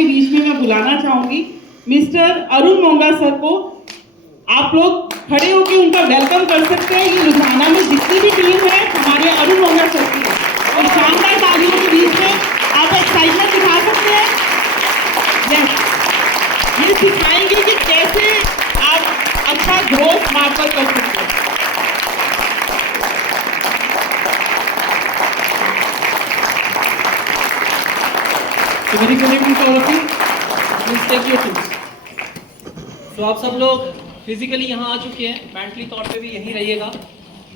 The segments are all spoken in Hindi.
के बीच में मैं बुलाना चाहूंगी मिस्टर अरुण मोंगा सर को। आप लोग खड़े होकर उनका वेलकम कर सकते हैं। ये लुधियाना में जितनी भी टीम है हमारे अरुण मोंगा सर की, और शानदार तालियों के बीच में आप एक्साइटमेंट दिखा सकते हैं। ये सिखाएंगे कि कैसे आप अच्छा ग्रोथ मार्कर कर सकते हैं। Very good evening to all of you. Please take your seats. तो आप सब लोग फिजिकली यहाँ आ चुके हैं, मेंटली तौर पे भी यहीं रहिएगा।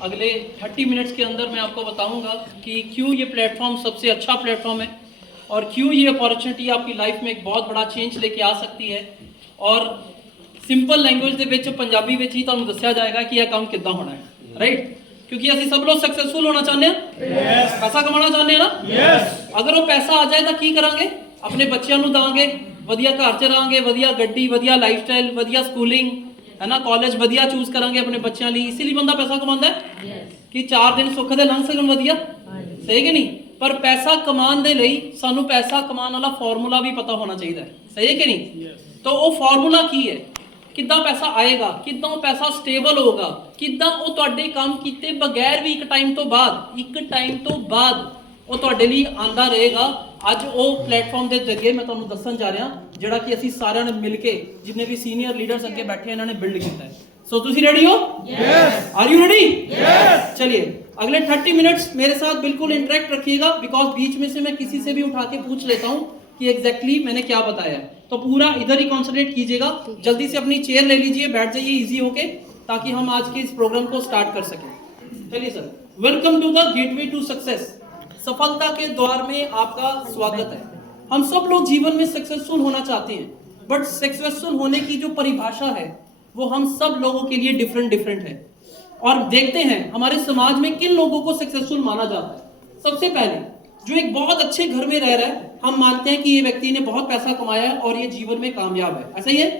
अगले 30 मिनट्स के अंदर मैं आपको बताऊंगा कि क्यों ये प्लेटफॉर्म सबसे अच्छा प्लेटफॉर्म है और क्यों ये अपॉर्चुनिटी आपकी लाइफ में एक बहुत बड़ा चेंज लेके आ सकती है। और सिंपल लैंग्वेज ਦੇ ਵਿੱਚ ਪੰਜਾਬੀ ਵਿੱਚ ਹੀ ਤੁਹਾਨੂੰ ਦੱਸਿਆ ਜਾਏਗਾ ਕਿ ਇਹ ਕੰਮ ਕਿੱਦਾਂ ਹੋਣਾ ਹੈ, ਰਾਈਟ? क्योंकि ਅਸੀਂ सब लोग सक्सेसफुल होना चाहते हैं, yes. पैसा कमाना चाहते हैं ना, yes. अगर वो पैसा आ जाए तो की करांगे? अपने बच्चों को दांगे, वधिया घर च रहांगे, वधिया गड्डी, वधिया लाइफस्टाइल, वधिया स्कूलिंग, है ना, कॉलेज वधिया चूज करांगे अपने बच्चों लिए। इसीलिए बंदा पैसा कमाता है, yes. कि 4 दिन सुख दे लंघ सकन वधिया, सही कि नहीं? पर पैसा कमान दे लई सानू पैसा कमान वाला फॉर्मूला भी पता होना चाहिए, सही है कि नहीं? yes. तो वो फॉर्मूला की है, किद्दां पैसा आएगा, किद्दां पैसा स्टेबल होगा, किद्दां वो तुहाडे काम कीते बगैर भी एक टाइम तो बाद वो तुहाडे लिए आंदा रहेगा। अज वो प्लेटफॉर्म के जरिए मैं तुहानूं दस्सण जा रहा जिहड़ा कि असीं सारिआं ने मिल के जिन्ने भी सीनियर लीडर्स अगे बैठे इन्हां ने बिल्ड किया है। सो तुसीं रेडी हो? Yes. Are you ready? Yes. चलिए अगले 30 मिनट्स मेरे साथ बिल्कुल इंटरेक्ट रखिएगा, बिकॉज बीच में से मैं किसी से भी उठा के पूछ लेता हूँ कि एग्जैक्टली मैंने क्या बताया, तो पूरा इधर ही कॉन्सेंट्रेट कीजिएगा। जल्दी से अपनी चेयर ले लीजिए, बैठ जाइए इजी होके, ताकि हम आज के इस प्रोग्राम को स्टार्ट कर सकें। चलिए sir, welcome to the gateway to success. सफलता के द्वार में आपका स्वागत है। हम सब लोग जीवन में सक्सेसफुल होना चाहते हैं, बट सक्सेसफुल होने की जो परिभाषा है वो हम सब लोगों के लिए डिफरेंट है। और देखते हैं हमारे समाज में किन लोगों को सक्सेसफुल माना जाता है। सबसे पहले जो एक बहुत अच्छे घर में रह रहा है, हम मानते हैं कि ये व्यक्ति ने बहुत पैसा कमाया है और ये जीवन में कामयाब है, ऐसा ही है?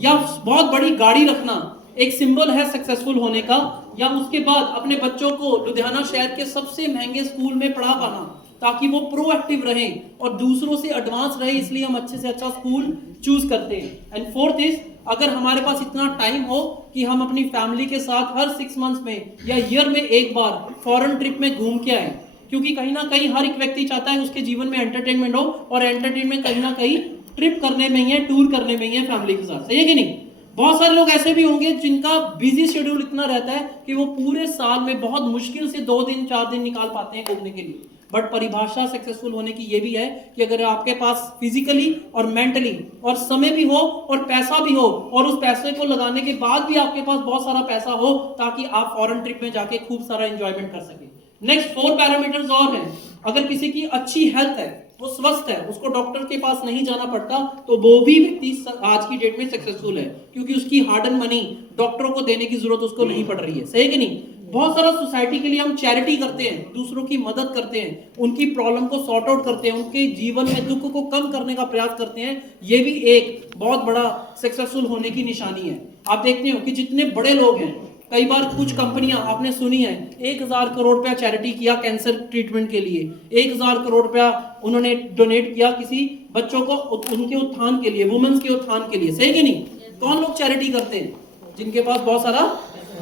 या बहुत बड़ी गाड़ी रखना एक सिंबल है सक्सेसफुल होने का, या उसके बाद अपने बच्चों को लुधियाना शहर के सबसे महंगे स्कूल में पढ़ा पाना ताकि वो प्रोएक्टिव रहे और दूसरों से एडवांस रहे, इसलिए हम अच्छे से अच्छा स्कूल चूज करते हैं। एंड फोर्थ इज, अगर हमारे पास इतना टाइम हो कि हम अपनी फैमिली के साथ हर 6 मंथ्स में या ईयर में एक बार फॉरेन ट्रिप में घूम के आए, क्योंकि कहीं ना कहीं हर एक व्यक्ति चाहता है उसके जीवन में एंटरटेनमेंट हो, और एंटरटेनमेंट कहीं ना कहीं ट्रिप करने में ही है, टूर करने में ही है फैमिली के साथ, सही है कि नहीं? बहुत सारे लोग ऐसे भी होंगे जिनका बिजी शेड्यूल इतना रहता है कि वो पूरे साल में बहुत मुश्किल से 2 दिन 4 दिन निकाल पाते हैं घूमने के लिए। बट परिभाषा सक्सेसफुल होने की ये भी है कि अगर आपके पास फिजिकली और मेंटली और समय भी हो और पैसा भी हो, और उस पैसे को लगाने के बाद भी आपके पास बहुत सारा पैसा हो ताकि आप फॉरेन ट्रिप में जाके खूब सारा एंजॉयमेंट कर सके। नेक्स्ट 4 पैरामीटर्स और हैं। अगर किसी की अच्छी हेल्थ है, वो स्वस्थ है, उसको डॉक्टर के पास नहीं जाना पड़ता, तो वो भी व्यक्ति आज की डेट में सक्सेसफुल है, क्योंकि उसकी हार्ड एंड मनी डॉक्टरों को देने की जरूरत उसको नहीं पड़ रही है, सही कि नहीं? बहुत सारा सोसाइटी के लिए हम चैरिटी करते हैं, दूसरों की मदद करते हैं, उनकी प्रॉब्लम को सॉर्ट आउट करते हैं, उनके जीवन में दुख को कम करने का प्रयास करते हैं। ये भी एक बहुत बड़ा सक्सेसफुल होने की निशानी है। आप देखते हो कि जितने बड़े लोग हैं, कई बार कुछ कंपनियां आपने सुनी है 1000 करोड़ रुपया चैरिटी किया कैंसर ट्रीटमेंट के लिए, 1000 करोड़ रुपया उन्होंने डोनेट किया किसी बच्चों को उनके उत्थान के लिए, वुमेन्स के उत्थान के लिए, सही कि नहीं? कौन लोग चैरिटी करते हैं? जिनके पास बहुत सारा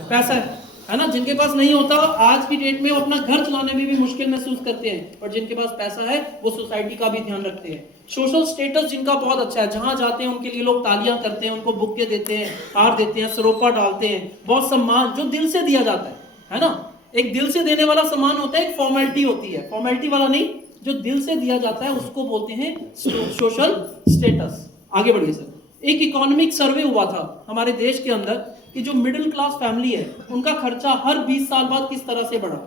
पैसा है ना। जिनके पास नहीं होता आज की डेट में वो अपना घर चलाने में भी मुश्किल महसूस करते हैं, और जिनके पास पैसा है वो सोसाइटी का भी ध्यान रखते हैं। सोशल स्टेटस जिनका बहुत अच्छा है, जहां जाते हैं उनके लिए लोग तालियां करते हैं, उनको बुक्के देते हैं, हार देते हैं, सरोपा डालते हैं, बहुत सम्मान जो दिल से दिया जाता है ना। एक दिल से देने वाला सम्मान होता है, एक फॉर्मेलिटी होती है, फॉर्मेलिटी वाला नहीं, जो दिल से दिया जाता है उसको बोलते हैं सोशल स्टेटस। आगे बढ़िए सर। एक इकोनॉमिक सर्वे हुआ था हमारे देश के अंदर कि जो मिडिल क्लास फैमिली है उनका खर्चा हर 20 साल बाद किस तरह से बढ़ा,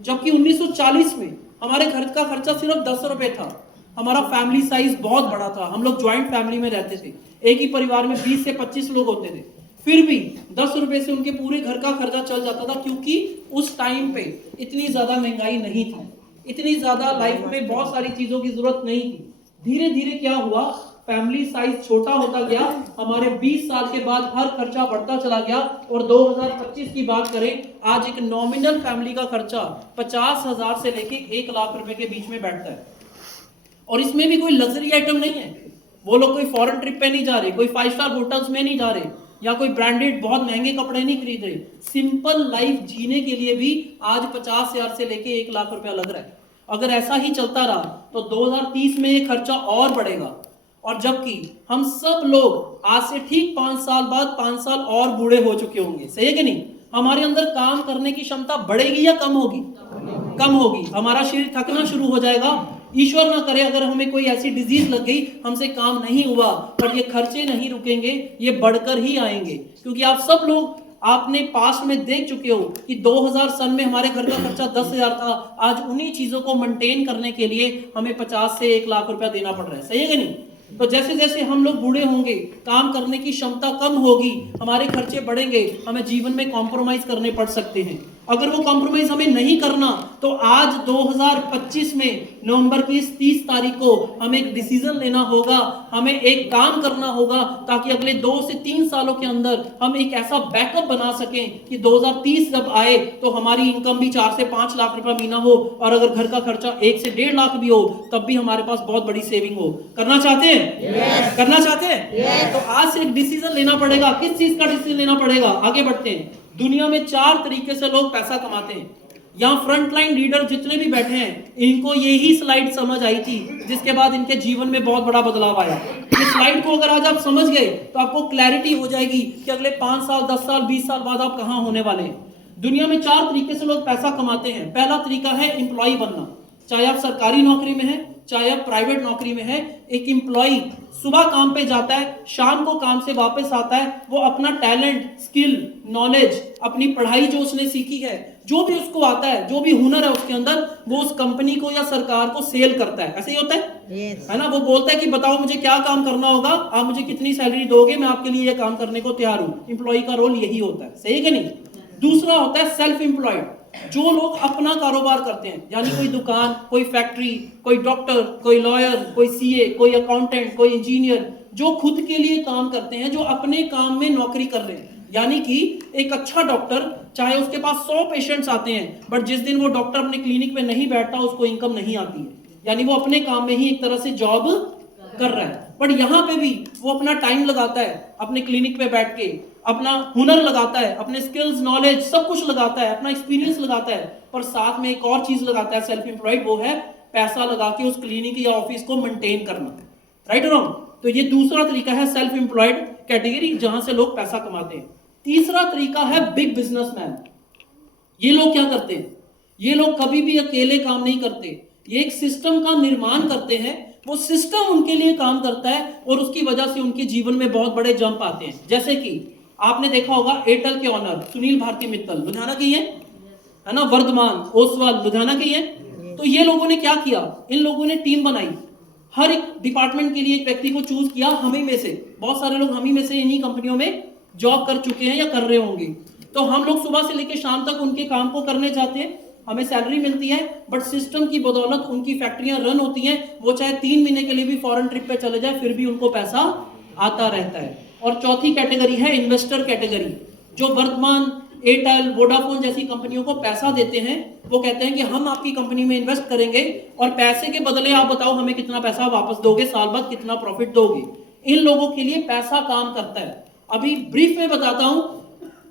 जबकि 1940 में हमारे घर का खर्चा सिर्फ 10 रुपए था। हमारा फैमिली साइज बहुत बड़ा था, हम लोग ज्वाइंट फैमिली में रहते थे, एक ही परिवार में 20 से 25 लोग होते थे, फिर भी 10 रुपए से उनके पूरे घर का खर्चा चल जाता था, क्योंकि उस टाइम पे इतनी ज्यादा महंगाई नहीं थी, इतनी ज्यादा लाइफ में बहुत सारी चीजों की जरूरत नहीं थी। धीरे धीरे क्या हुआ, फैमिली साइज छोटा होता गया, हमारे 20 साल के बाद हर खर्चा बढ़ता चला गया, और 2025 की बात करें, आज एक नॉमिनल फैमिली का खर्चा 50,000 से लेके 1 लाख रुपए के बीच में बैठता है। और इसमें भी कोई लग्जरी आइटम नहीं है, वो लोग कोई फॉरेन ट्रिप पे नहीं जा रहे, कोई 5 स्टार होटल्स में नहीं जा रहे, या कोई ब्रांडेड बहुत महंगे कपड़े नहीं खरीद रहे। सिंपल लाइफ जीने के लिए भी आज 50,000 से लेके 1 लाख रुपया लग रहा है। अगर ऐसा ही चलता रहा तो 2030 में ये खर्चा और बढ़ेगा, और जबकि हम सब लोग आज से ठीक 5 साल बाद 5 साल और बूढ़े हो चुके होंगे, सही है कि नहीं? हमारे अंदर काम करने की क्षमता बढ़ेगी या कम होगी? कम होगी। हमारा शरीर थकना शुरू हो जाएगा। ईश्वर ना करे अगर हमें कोई ऐसी डिजीज लग गई, हमसे काम नहीं हुआ, पर ये खर्चे नहीं रुकेंगे, ये बढ़कर ही आएंगे। क्योंकि आप सब लोग आपने पास्ट में देख चुके हो कि 2000 सन में हमारे घर का खर्चा 10,000 था। आज उन्हीं चीजों को मेंटेन करने के लिए हमें 50 से 1 लाख रुपया देना पड़ रहा है, सही है कि नहीं? तो जैसे जैसे हम लोग बूढ़े होंगे, काम करने की क्षमता कम होगी, हमारे खर्चे बढ़ेंगे, हमें जीवन में कॉम्प्रोमाइज करने पड़ सकते हैं। अगर वो कॉम्प्रोमाइज हमें नहीं करना तो आज 2025 में नवंबर की इस 30 तारीख को हमें एक डिसीजन लेना होगा, हमें एक काम करना होगा, ताकि अगले 2 से 3 सालों के अंदर हम एक ऐसा बैकअप बना सकें कि 2030 जब आए तो हमारी इनकम भी 4 से 5 लाख रुपया महीना हो, और अगर घर का खर्चा 1 से 1.5 लाख भी हो तब भी हमारे पास बहुत बड़ी सेविंग हो। करना चाहते हैं? Yes. करना चाहते हैं? Yes. तो आज से एक डिसीजन लेना पड़ेगा। किस चीज का डिसीजन लेना पड़ेगा? आगे बढ़ते हैं। दुनिया में 4 तरीके से लोग पैसा कमाते हैं। यहाँ फ्रंटलाइन लीडर जितने भी बैठे हैं, इनको यही स्लाइड समझ आई थी, जिसके बाद इनके जीवन में बहुत बड़ा बदलाव आया। इस स्लाइड को अगर आज आप समझ गए तो आपको क्लैरिटी हो जाएगी कि अगले 5 साल, 10 साल, 20 साल बाद आप कहाँ होने वाले हैं। दुनिया में 4 तरीके से लोग पैसा कमाते हैं। पहला तरीका है एम्प्लॉय बनना। चाहे आप सरकारी नौकरी में है, चाहे आप प्राइवेट नौकरी में है, एक एम्प्लॉय सुबह काम पे जाता है, शाम को काम से वापस आता है, वो अपना टैलेंट, स्किल, नॉलेज, अपनी पढ़ाई जो उसने सीखी है, जो भी उसको आता है, जो भी हुनर है उसके अंदर, वो उस कंपनी को या सरकार को सेल करता है। ऐसे ही होता है? yes. है ना? वो बोलता है कि बताओ मुझे क्या काम करना होगा, आप मुझे कितनी सैलरी दोगे, मैं आपके लिए ये काम करने को तैयार हूं। एम्प्लॉय का रोल यही होता है, सही है कि नहीं? दूसरा होता है सेल्फ एम्प्लॉयड, जो लोग अपना कारोबार करते हैं, यानी कोई दुकान, कोई फैक्ट्री, कोई डॉक्टर, कोई लॉयर, कोई सीए, कोई अकाउंटेंट, कोई इंजीनियर, जो खुद के लिए काम करते हैं, जो अपने काम में नौकरी कर रहे हैं। यानी कि एक अच्छा डॉक्टर, चाहे उसके पास 100 पेशेंट्स आते हैं, बट जिस दिन वो डॉक्टर अपने क्लिनिक में नहीं बैठता, उसको इनकम नहीं आती है, यानी वो अपने काम में ही एक तरह से जॉब कर रहा है। बट यहाँ पे भी वो अपना टाइम लगाता है, अपने क्लिनिक पे बैठ के अपना हुनर लगाता है, अपने स्किल्स, नॉलेज, सब कुछ लगाता है, अपना एक्सपीरियंस लगाता है, पर साथ में एक और चीज लगाता है सेल्फ एम्प्लॉयड, वो है पैसा लगा के उस क्लिनिक या ऑफिस को मेंटेन करना। राइट और रॉन्ग? तो ये दूसरा तरीका है सेल्फ एम्प्लॉयड कैटेगरी, जहां से लोग पैसा कमाते हैं। तीसरा तरीका है बिग बिजनेसमैन। ये लोग क्या करते हैं? ये लोग कभी भी अकेले काम नहीं करते, ये एक सिस्टम का निर्माण करते हैं। वो सिस्टम उनके लिए काम करता है और उसकी वजह से उनके जीवन में बहुत बड़े जंप आते हैं। जैसे कि आपने देखा होगा एयरटेल के ऑनर सुनील भारती मित्तल लुधियाना के ही है ना, वर्धमान ओसवाल लुधियाना के ही है। तो ये लोगों ने क्या किया? इन लोगों ने टीम बनाई, हर एक डिपार्टमेंट के लिए एक व्यक्ति को चूज किया। हम ही में से बहुत सारे लोग हम ही में से इन्हीं कंपनियों में जॉब कर चुके हैं या कर रहे होंगे। तो हम लोग सुबह से लेकर शाम तक उनके काम को करने जाते हैं, हमें सैलरी मिलती है, बट सिस्टम की बदौलत उनकी फैक्ट्रियां रन होती हैं। वो चाहे 3 महीने के लिए भी फॉरेन ट्रिप पे चले जाए, फिर भी उनको पैसा आता रहता है। और चौथी कैटेगरी है इन्वेस्टर कैटेगरी, जो वर्तमान, एयरटेल, वोडाफोन जैसी कंपनियों को पैसा देते हैं। वो कहते हैं कि हम आपकी कंपनी में इन्वेस्ट करेंगे और पैसे के बदले आप बताओ हमें कितना पैसा वापस दोगे, साल बाद कितना प्रॉफिट दोगे। इन लोगों के लिए पैसा काम करता है। अभी ब्रीफ में बताता हूं,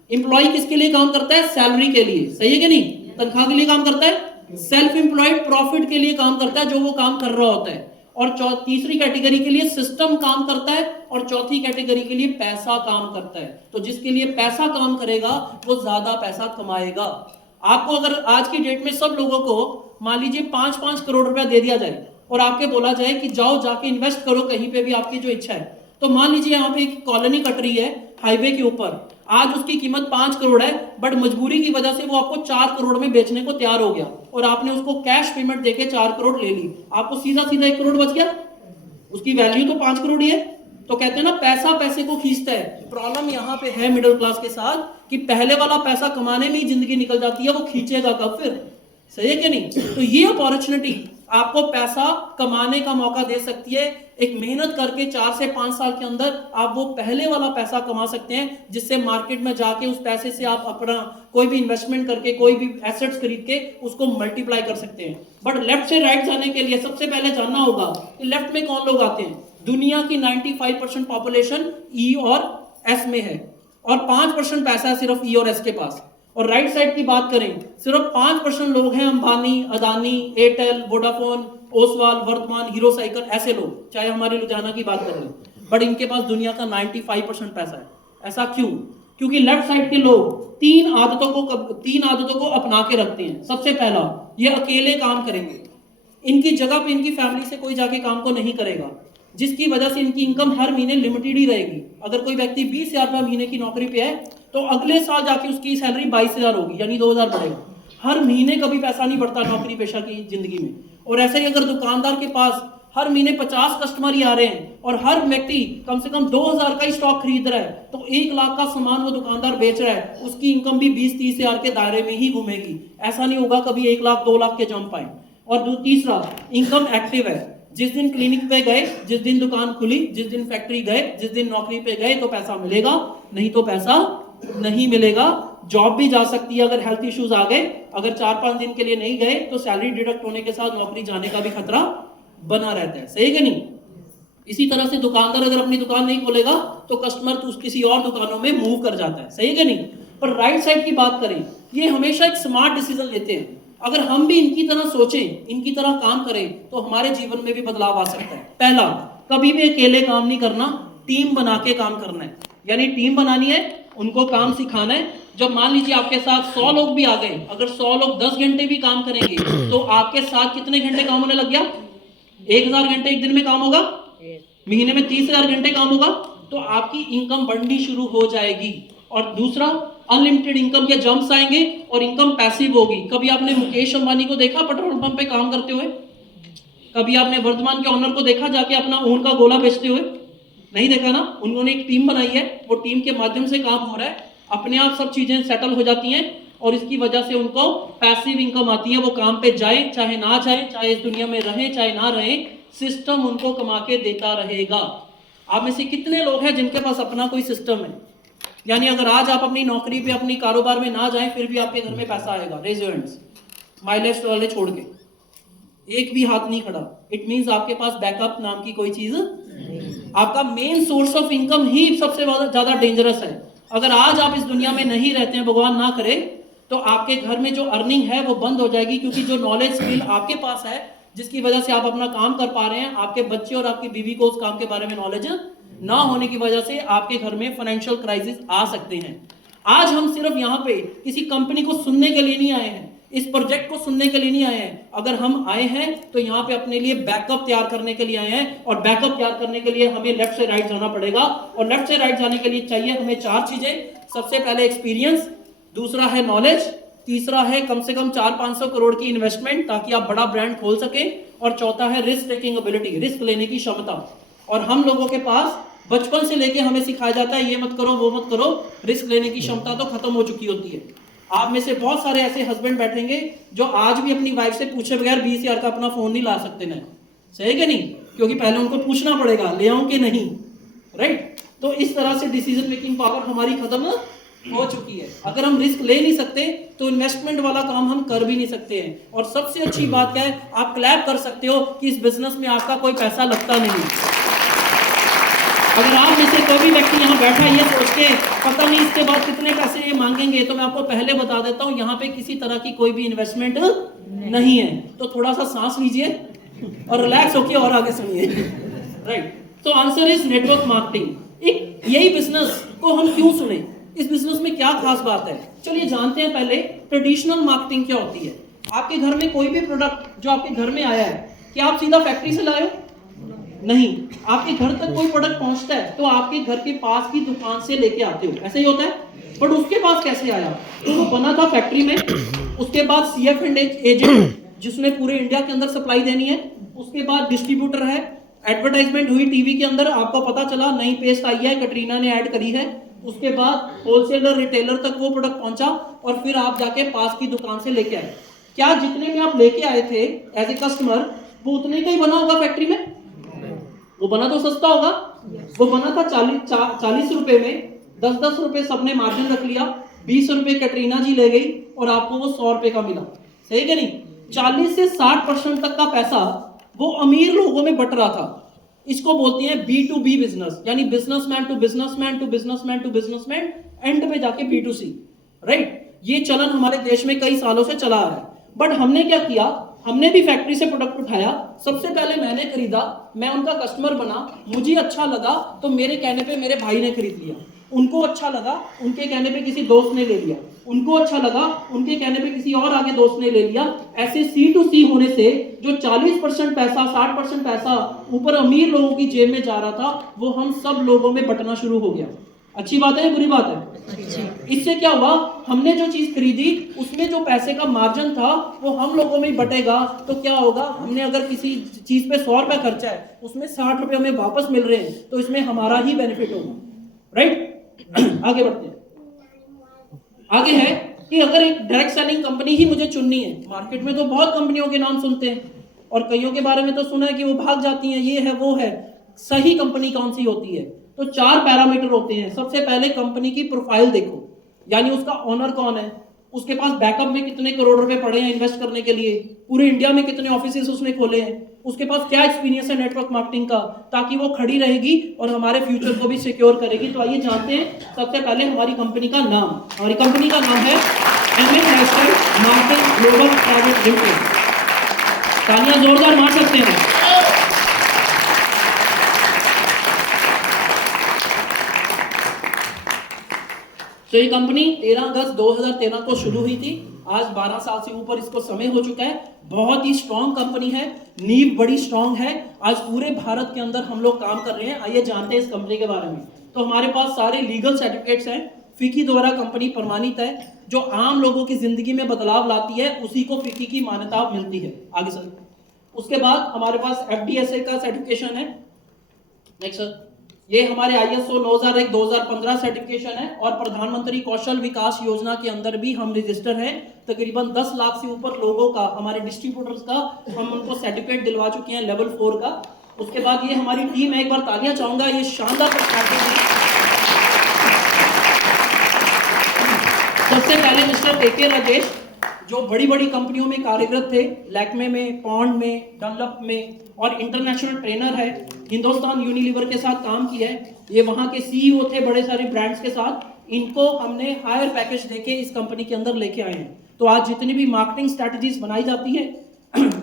एम्प्लॉय किसके लिए काम करता है? सैलरी के लिए, सही है कि नहीं? तनख्वाह के लिए काम करता है। सेल्फ एम्प्लॉयड प्रॉफिट के लिए काम करता है, जो वो काम कर रहा होता है। और तीसरी कैटेगरी के लिए सिस्टम काम करता है, और चौथी कैटेगरी के लिए पैसा काम करता है। तो जिसके लिए पैसा काम करेगा वो ज्यादा पैसा कमाएगा। आपको अगर आज की डेट में सब लोगों को मान लीजिए 5-5 करोड़ रुपया दे दिया जाए और आपके बोला जाए कि जाओ जाके इन्वेस्ट करो कहीं पे भी, आपकी जो इच्छा है, तो मान लीजिए यहाँ पे एक कॉलोनी कट रही है हाईवे के ऊपर, आज उसकी कीमत 5 करोड़ है, बट मजबूरी की वजह से वो आपको 4 करोड़ में बेचने को तैयार हो गया और आपने उसको कैश पेमेंट देके 4 करोड़ ले ली, आपको सीधा सीधा 1 करोड़ बच गया। उसकी वैल्यू तो 5 करोड़ ही है। तो कहते हैं ना, पैसा पैसे को खींचता है। प्रॉब्लम यहाँ पे है मिडिल क्लास के साथ कि पहले वाला पैसा कमाने में ही जिंदगी निकल जाती है, वो खींचेगा कब फिर? सही है कि नहीं? तो ये अपॉर्चुनिटी आपको पैसा कमाने का मौका दे सकती है। एक मेहनत करके 4 से 5 साल के अंदर आप वो पहले वाला पैसा कमा सकते हैं, जिससे मार्केट में जाके उस पैसे से आप अपना कोई भी इन्वेस्टमेंट करके, कोई भी एसेट्स खरीद के उसको मल्टीप्लाई कर सकते हैं। बट लेफ्ट से राइट जाने के लिए सबसे पहले जानना होगा कि लेफ्ट में कौन लोग आते हैं। दुनिया की 95% पॉपुलेशन ई और एस में है और 5% पैसा है सिर्फ ई और एस के पास। और राइट साइड की बात करें, सिर्फ 5% लोग हैं Ambani, Adani, Airtel, Vodafone, Oswal, Vardhman, Hero cycle, ऐसे लोग, चाहे हमारे लुधियाना की बात करें, बट इनके पास दुनिया का 95% पैसा है। ऐसा क्यों? क्योंकि लेफ्ट साइड के लोग तीन आदतों को अपना के रखते हैं। सबसे पहला, ये अकेले काम करेंगे, इनकी जगह पे इनकी फैमिली से कोई जाके काम को नहीं करेगा, जिसकी वजह से इनकी इनकम हर महीने लिमिटेड ही रहेगी। अगर कोई व्यक्ति 20,000 महीने की नौकरी पे है तो अगले साल जाके उसकी सैलरी 22,000 होगी, यानी 2,000 बढ़ेगा। हर महीने कभी पैसा नहीं बढ़ता नौकरी पेशा की जिंदगी में। और ऐसे ही अगर दुकानदार के पास हर महीने 50 कस्टमर ही आ रहे हैं और हर व्यक्ति कम से कम 2,000 का ही स्टॉक खरीद रहा है, तो 1 लाख का सामान वो दुकानदार बेच रहा है, उसकी इनकम भी 20-30 हजार के दायरे में ही घूमेगी। ऐसा नहीं होगा कभी 1 लाख 2 लाख के जंप आए। और तीसरा, इनकम एक्टिव है। जिस दिन क्लिनिक पे गए, जिस दिन दुकान खुली, जिस दिन फैक्ट्री गए, जिस दिन नौकरी पे गए तो पैसा मिलेगा, नहीं तो पैसा नहीं मिलेगा। जॉब भी जा सकती है अगर हेल्थ इश्यूज आ गए। अगर 4-5 दिन के लिए नहीं गए तो सैलरी डिडक्ट होने के साथ नौकरी जाने का भी खतरा बना रहता है। सही है कि नहीं? इसी तरह से दुकानदार अगर अपनी दुकान नहीं खोलेगा तो कस्टमर तो किसी और दुकानों में मूव कर जाता है। सही है कि नहीं? पर राइट साइड की बात करें, ये हमेशा एक स्मार्ट डिसीजन लेते हैं। अगर हम भी इनकी तरह सोचें, इनकी तरह काम करें, तो हमारे जीवन में भी बदलाव आ सकता है। पहला, कभी भी अकेले काम नहीं करना, टीम बना के काम करना है। यानी टीम बनानी है, उनको काम सिखाना है। जब मान लीजिए आपके साथ 100 लोग भी आ गए, अगर 100 लोग 10 घंटे भी काम करेंगे तो आपके साथ कितने घंटे काम होने लग गया? 1,000 घंटे एक दिन में काम होगा, महीने में 30,000 घंटे काम होगा, तो आपकी इनकम बढ़नी शुरू हो जाएगी। और दूसरा, अनलिमिटेड इनकम के जंप्स आएंगे और इनकम पैसिव होगी। कभी आपने मुकेश अंबानी को देखा पेट्रोल पंप पे काम करते हुए? कभी आपने वर्धमान के ओनर को देखा जाके अपना ऊन का गोला बेचते हुए? नहीं देखा ना। उन्होंने एक टीम बनाई है, वो टीम के माध्यम से काम हो रहा है, अपने आप सब चीजें सेटल हो जाती हैं और इसकी वजह से उनको पैसिव इनकम आती है। वो काम पे जाए चाहे ना जाए, चाहे इस दुनिया में रहे चाहे ना रहे, सिस्टम उनको कमा के देता रहेगा। आप में से कितने लोग हैं जिनके पास अपना कोई सिस्टम है? यानी अगर आज आप अपनी नौकरी पे, अपनी कारोबार में ना जाएं, फिर भी आपके घर में पैसा आएगा। रेज योर हैंड्स, माइलेज वाले छोड़ के, एक भी हाथ नहीं खड़ा। इट मींस आपके पास बैकअप नाम की कोई चीज, आपका मेन सोर्स ऑफ इनकम ही सबसे ज्यादा डेंजरस है। अगर आज आप इस दुनिया में नहीं रहते हैं, भगवान ना करे, तो आपके घर में जो अर्निंग है वो बंद हो जाएगी। क्योंकि जो नॉलेज स्किल आपके पास है, जिसकी वजह से आप अपना काम कर पा रहे हैं, आपके बच्चे और आपकी बीवी को उस काम के बारे में नॉलेज ना होने की वजह से आपके घर में फाइनेंशियल क्राइसिस आ सकते हैं। आज हम सिर्फ यहाँ पे किसी कंपनी को सुनने के लिए नहीं आए हैं, इस प्रोजेक्ट को सुनने के लिए नहीं आए हैं। अगर हम आए हैं तो यहाँ पे अपने लिए बैकअप तैयार करने के लिए आए हैं, और बैकअप तैयार करने के लिए हमें लेफ्ट से राइट जाना पड़ेगा। और लेफ्ट से राइट जाने के लिए चाहिए हमें 4 चीजें। सबसे पहले एक्सपीरियंस, दूसरा है नॉलेज, तीसरा है कम से कम 400-500 करोड़ की इन्वेस्टमेंट ताकि आप बड़ा ब्रांड खोल सके, और चौथा है रिस्क टेकिंग एबिलिटी, रिस्क लेने की क्षमता। और हम लोगों के पास बचपन से लेके हमें सिखाया जाता है ये मत करो वो मत करो, रिस्क लेने की क्षमता तो खत्म हो चुकी होती है। आप में से बहुत सारे ऐसे हस्बैंड बैठेंगे जो आज भी अपनी वाइफ से पूछे बगैर 20,000 का अपना फोन नहीं ला सकते ना। सही कि नहीं? क्योंकि पहले उनको पूछना पड़ेगा ले आऊं कि नहीं, राइट? तो इस तरह से डिसीजन मेकिंग पावर हमारी खत्म हो चुकी है। अगर हम रिस्क ले नहीं सकते तो इन्वेस्टमेंट वाला काम हम कर भी नहीं सकते हैं। और सबसे अच्छी बात क्या है, आप क्लैप कर सकते हो कि इस बिजनेस में आपका कोई पैसा लगता नहीं। अगर आप में से कोई भी व्यक्ति यहाँ बैठा है ये सोच के पता नहीं इसके बाद कितने पैसे ये मांगेंगे, तो मैं आपको पहले बता देता हूँ यहाँ पे किसी तरह की कोई भी इन्वेस्टमेंट नहीं है। तो थोड़ा सा सांस लीजिए और रिलैक्स होके और आगे सुनिए, राइट? तो आंसर इज नेटवर्क मार्केटिंग। एक यही बिजनेस को हम क्यों सुने, इस बिजनेस में क्या खास बात है, चलिए जानते हैं। पहले ट्रेडिशनल मार्केटिंग क्या होती है। आपके घर में कोई भी प्रोडक्ट जो आपके घर में आया है, क्या आप सीधा फैक्ट्री से लाए हो? नहीं। आपके घर तक कोई प्रोडक्ट पहुंचता है तो आपके घर के पास की दुकान से लेके आते हो, ऐसे ही होता है। बट उसके पास कैसे आया? तो वो बना था फैक्ट्री में, उसके बाद सीएफ एंड एजेंट जिसमें पूरे इंडिया के अंदर सप्लाई देनी है, उसके बाद डिस्ट्रीब्यूटर है, एडवर्टाइजमेंट हुई टीवी के अंदर, आपको पता चला नई पेस्ट आई है, कटरीना ने ऐड करी है, उसके बाद होलसेलर रिटेलर तक वो प्रोडक्ट पहुंचा और फिर आप जाके पास की दुकान से लेके आए। क्या जितने में आप लेके आए थे एज ए कस्टमर वो उतने का ही बना होगा फैक्ट्री में? वो बना तो सस्ता होगा। वो बना था 40 रुपए में, 10-10 रुपए सबने मार्जिन रख लिया, 20 रुपए कटरीना जी ले गई और आपको वो 100 रुपए का मिला। सही कि नहीं? 40 से 60% तक का पैसा वो अमीर लोगों में बट रहा था। इसको बोलते हैं B2B बिजनेस, यानी businessman to businessman to businessman to businessman, end पे जाके B2C, राइट। ये चलन हमारे देश में कई सालों से चला आ रहा है। बट हमने क्या किया, हमने भी फैक्ट्री से प्रोडक्ट उठाया, सबसे पहले मैंने खरीदा, मैं उनका कस्टमर बना, मुझे अच्छा लगा तो मेरे कहने पे मेरे भाई ने खरीद लिया, उनको अच्छा लगा, उनके कहने पे किसी दोस्त ने ले लिया, उनको अच्छा लगा, उनके कहने पे किसी और आगे दोस्त ने ले लिया। ऐसे C2C होने से जो 40% पैसा, 60% पैसा ऊपर अमीर लोगों की जेब में जा रहा था, वो हम सब लोगों में बंटना शुरू हो गया। अच्छी बात है या बुरी बात है? इससे क्या हुआ, हमने जो चीज खरीदी उसमें जो पैसे का मार्जिन था वो हम लोगों में ही बटेगा। तो क्या होगा, हमने अगर किसी चीज पे 100 रुपए खर्चा है, उसमें 60 रुपए हमें वापस मिल रहे हैं, तो इसमें हमारा ही बेनिफिट होगा, राइट। आगे बढ़ते हैं। आगे है कि अगर एक डायरेक्ट सेलिंग कंपनी ही मुझे चुननी है, मार्केट में तो बहुत कंपनियों के नाम सुनते हैं और कईयों के बारे में तो सुना है कि वो भाग जाती हैं, ये है वो है। सही कंपनी कौन सी होती है? तो 4 पैरामीटर होते हैं। सबसे पहले कंपनी की प्रोफाइल देखो, यानी उसका ओनर कौन है, उसके पास बैकअप में कितने करोड़ रुपए पड़े हैं इन्वेस्ट करने के लिए, पूरे इंडिया में कितने ऑफिसेस उसने खोले हैं, उसके पास क्या एक्सपीरियंस है नेटवर्क मार्केटिंग का, ताकि वो खड़ी रहेगी और हमारे फ्यूचर को भी सिक्योर करेगी। तो आइए जानते हैं सबसे पहले हमारी कंपनी का नाम। हमारी कंपनी का नाम है MN healthcare marketing global private limited. तालियां जोरदार मार सकते हैं। तो ये कंपनी 13 अगस्त 2013 को शुरू हुई थी, आज 12 साल से ऊपर इसको समय हो चुका है। बहुत ही स्ट्रॉन्ग कंपनी है, नींव बड़ी स्ट्रॉन्ग है। आज पूरे भारत के अंदर हम लोग काम कर रहे हैं। आइए जानते हैं इस कंपनी के बारे में। तो हमारे पास सारे लीगल सर्टिफिकेट्स हैं, फिकी द्वारा कंपनी प्रमाणित है। जो आम लोगों की जिंदगी में बदलाव लाती है उसी को फिकी की मान्यता मिलती है। आगे सर, उसके बाद हमारे पास FDSA का सर्टिफिकेशन है। नेक्स्ट सर, ये हमारे ISO 9001-2015 सर्टिफिकेशन है और प्रधानमंत्री कौशल विकास योजना के अंदर भी हम रजिस्टर हैं। तकरीबन 10 लाख से ऊपर लोगों का, हमारे डिस्ट्रीब्यूटर्स का हम उनको सर्टिफिकेट दिलवा चुके हैं लेवल 4 का। उसके बाद ये हमारी टीम है, एक बार तालियां चाहूंगा, ये शानदार परफॉर्मेंस है। सबसे पहले मिस्टर KK राजेश, जो बड़ी बड़ी कंपनियों में कार्यरत थे, लैक्मे में, पॉन्ड में, डनलप में, और इंटरनेशनल ट्रेनर है, हिंदुस्तान यूनिलीवर के साथ काम किया है। ये वहां के CEO थे बड़े सारे ब्रांड्स के साथ। इनको हमने हायर पैकेज देके इस कंपनी के अंदर लेके आए हैं। तो आज जितनी भी मार्केटिंग स्ट्रैटेजीज बनाई जाती है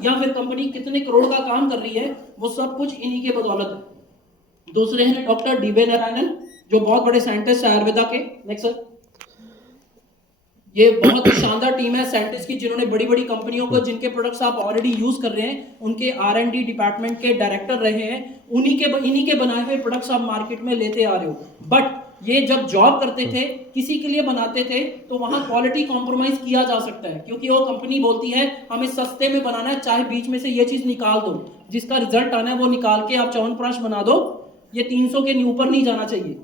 या फिर कंपनी कितने करोड़ का काम कर रही है, वो सब कुछ इन्हीं के बदौलत है। दूसरे हैं डॉक्टर DB नारायणन, जो बहुत बड़े साइंटिस्ट है आयुर्वेदा के। नेक्स्ट सर, ये बहुत ही शानदार टीम है साइंटिस्ट की, जिन्होंने बड़ी बड़ी कंपनियों को, जिनके प्रोडक्ट्स आप ऑलरेडी यूज कर रहे हैं, उनके R&D डिपार्टमेंट के डायरेक्टर रहे हैं। इन्हीं के बनाए हुए प्रोडक्ट्स आप मार्केट में लेते आ रहे हो। बट ये जब जॉब करते थे, किसी के लिए बनाते थे, तो वहां क्वालिटी कॉम्प्रोमाइज किया जा सकता है, क्योंकि वो कंपनी बोलती है हमें सस्ते में बनाना है, चाहे बीच में से ये चीज निकाल दो, जिसका रिजल्ट आना है वो निकाल के आप च्यवनप्राश बना दो, ये 300 के ऊपर नहीं जाना चाहिए,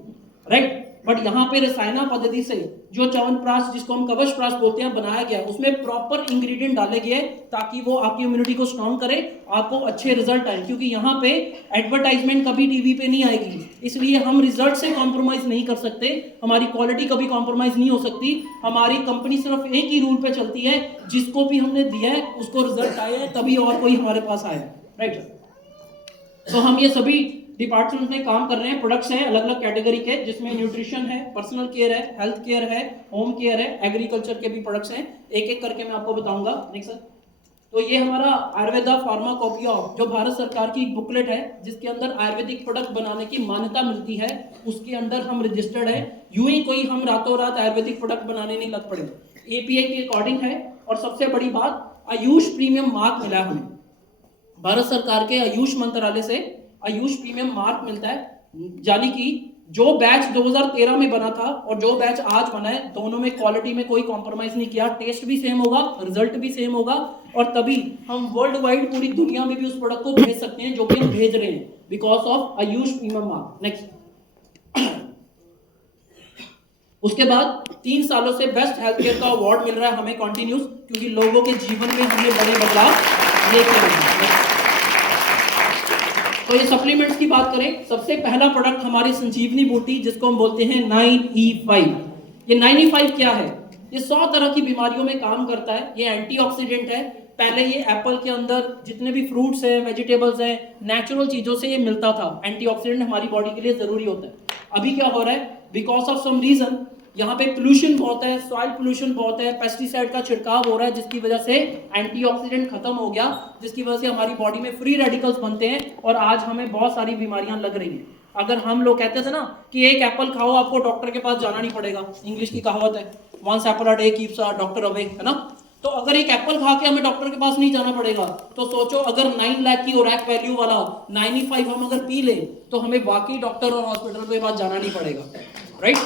राइट। बट यहाँ पे रसायना पद्धति से जो च्यवनप्राश, जिसको हम कवच प्राश बोलते हैं, बनाया गया है, उसमें प्रॉपर इंग्रेडिएंट डाले गए ताकि वो आपकी इम्यूनिटी को स्ट्रॉन्ग करे, आपको अच्छे रिजल्ट आए। क्योंकि यहाँ पे एडवर्टाइजमेंट कभी टीवी पे नहीं आएगी, इसलिए हम रिजल्ट से कॉम्प्रोमाइज नहीं कर सकते, हमारी क्वालिटी कभी कॉम्प्रोमाइज नहीं हो सकती। हमारी कंपनी सिर्फ एक ही रूल पे चलती है, जिसको भी हमने दिया है उसको रिजल्ट आए हैं, तभी और कोई हमारे पास आए, राइट। तो हम ये सभी डिपार्टमेंट में काम कर रहे हैं। प्रोडक्ट्स हैं अलग अलग कैटेगरी के, जिसमें न्यूट्रिशन है, पर्सनल केयर है, हेल्थ केयर है, होम केयर है, एग्रीकल्चर के भी प्रोडक्ट्स हैं। एक एक करके मैं आपको बताऊंगा। नेक्स्ट सर, तो ये हमारा आयुर्वेदा फार्माकोपिया, जो भारत सरकार की एक बुकलेट है, जिसके अंदर आयुर्वेदिक प्रोडक्ट बनाने की मान्यता मिलती है, उसके अंदर हम रजिस्टर्ड है। यूं ही कोई हम रातों रात आयुर्वेदिक प्रोडक्ट बनाने नहीं लग पड़े, API के अकॉर्डिंग है। और सबसे बड़ी बात, आयुष प्रीमियम मार्क मिला है हमें, भारत सरकार के आयुष मंत्रालय से आयुष प्रीमियम मार्क मिलता है। यानी कि जो बैच 2013 में बना था और जो बैच आज बना है, दोनों में क्वालिटी में कोई कॉम्प्रोमाइज नहीं किया, टेस्ट भी सेम होगा, रिजल्ट भी सेम होगा, और तभी हम वर्ल्ड वाइड पूरी दुनिया में भी उस प्रोडक्ट को भेज सकते हैं, जो कि हम भेज रहे हैं because of Ayush premium mark. Next, उसके बाद 3 सालों से बेस्ट हेल्थ केयर का अवार्ड मिल रहा है हमें कंटिन्यूस, क्योंकि लोगों के जीवन में हमने बड़े बदलाव लेके आए हैं। तो ये सप्लीमेंट्स की बात करें, सबसे पहला प्रोडक्ट हमारी संजीवनी बूटी, जिसको हम बोलते हैं 9E5। ये 9E5 क्या है? ये 100 तरह की बीमारियों में काम करता है। ये एंटीऑक्सीडेंट है, पहले ये एप्पल के अंदर जितने भी फ्रूट्स हैं, वेजिटेबल्स हैं, नेचुरल चीज़ों से ये मिलता था। एंटीऑक्सीडेंट हमारी बॉडी के लिए ज़रूरी होता है। अभी क्या हो रहा है, बिकॉज ऑफ सम रीज़न यहाँ पे पोल्यूशन बहुत है, सॉइल पोल्यूशन बहुत है, पेस्टिसाइड का छिड़काव हो रहा है, जिसकी वजह से एंटीऑक्सीडेंट खत्म हो गया, जिसकी वजह से हमारी बॉडी में फ्री रेडिकल्स बनते हैं और आज हमें बहुत सारी बीमारियां लग रही हैं। अगर हम लोग कहते थे ना कि एक एप्पल खाओ, आपको डॉक्टर के पास जाना नहीं पड़ेगा, इंग्लिश की कहावत है, once apple a day keeps a doctor away, है ना। तो अगर एक एप्पल खा के हमें डॉक्टर के पास नहीं जाना पड़ेगा, तो सोचो अगर 9 लाख की ओरैक वैल्यू वाला 95 हम अगर पी लें तो हमें बाकी डॉक्टर और हॉस्पिटल के पास जाना नहीं पड़ेगा, राइट।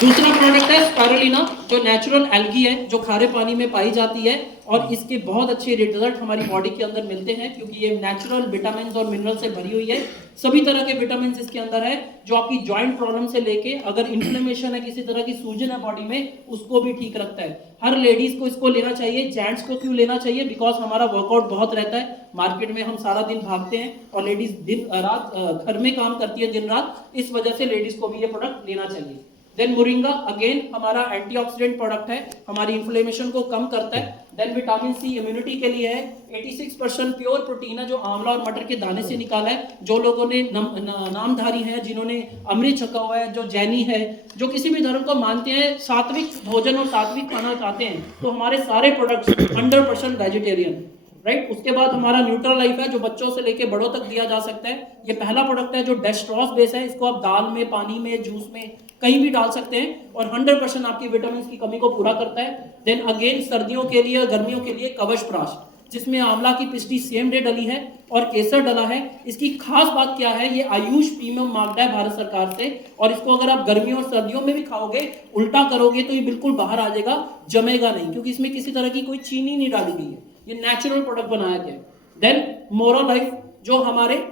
दूसरा प्रोडक्ट है स्पाइरुलिना, जो नेचुरल एल्गी है, जो खारे पानी में पाई जाती है और इसके बहुत अच्छे रिजल्ट हमारी बॉडी के अंदर मिलते हैं, क्योंकि ये नेचुरल विटामिन और मिनरल से भरी हुई है। सभी तरह के विटामिन इसके अंदर है, जो आपकी जॉइंट प्रॉब्लम से लेके अगर इन्फ्लेमेशन है, किसी तरह की सूजन है बॉडी में, उसको भी ठीक रखता है। हर लेडीज को इसको लेना चाहिए। जेंट्स को क्यों लेना चाहिए? बिकॉज हमारा वर्कआउट बहुत रहता है, मार्केट में हम सारा दिन भागते हैं और लेडीज दिन रात घर में काम करती है दिन रात, इस वजह से लेडीज को भी ये प्रोडक्ट लेना चाहिए। देन मोरिंगा अगेन हमारा एंटीऑक्सीडेंट प्रोडक्ट है, हमारी इन्फ्लेमेशन को कम करता है। देन विटामिन सी इम्यूनिटी के लिए है। 86% प्योर प्रोटीन है, जो आंवला और मटर के दाने से निकाला है। जो लोगों ने नामधारी हैं, जिन्होंने अमृत छका हुआ है, जो जैनी है, जो किसी भी धर्म को मानते हैं, सात्विक भोजन और सात्विक खाना खाते हैं, तो हमारे सारे प्रोडक्ट्स 100% वेजिटेरियन, राइट। उसके बाद हमारा न्यूट्रल लाइफ है, जो बच्चों से लेके बड़ों तक दिया जा सकता है। ये पहला प्रोडक्ट है जो डेस्ट्रॉस बेस है, इसको आप दाल में, पानी में, जूस में कहीं भी डाल सकते हैं और 100% आपकी विटामिन की कमी को पूरा करता है। देन अगेन सर्दियों के लिए, गर्मियों के लिए कवच प्राश, जिसमें आंवला की पिस्टी सेम डे डली है और केसर डला है। इसकी खास बात क्या है, ये आयुष प्रीमियम मार्क्ड है भारत सरकार से, और इसको अगर आप गर्मियों और सर्दियों में भी खाओगे, उल्टा करोगे तो ये बिल्कुल बाहर आ जाएगा, जमेगा नहीं, क्योंकि इसमें किसी तरह की कोई चीनी नहीं डाली गई है, ये नेचुरल प्रोडक्ट बनाया गया है। देन मोरो लाइफ, जो हमारे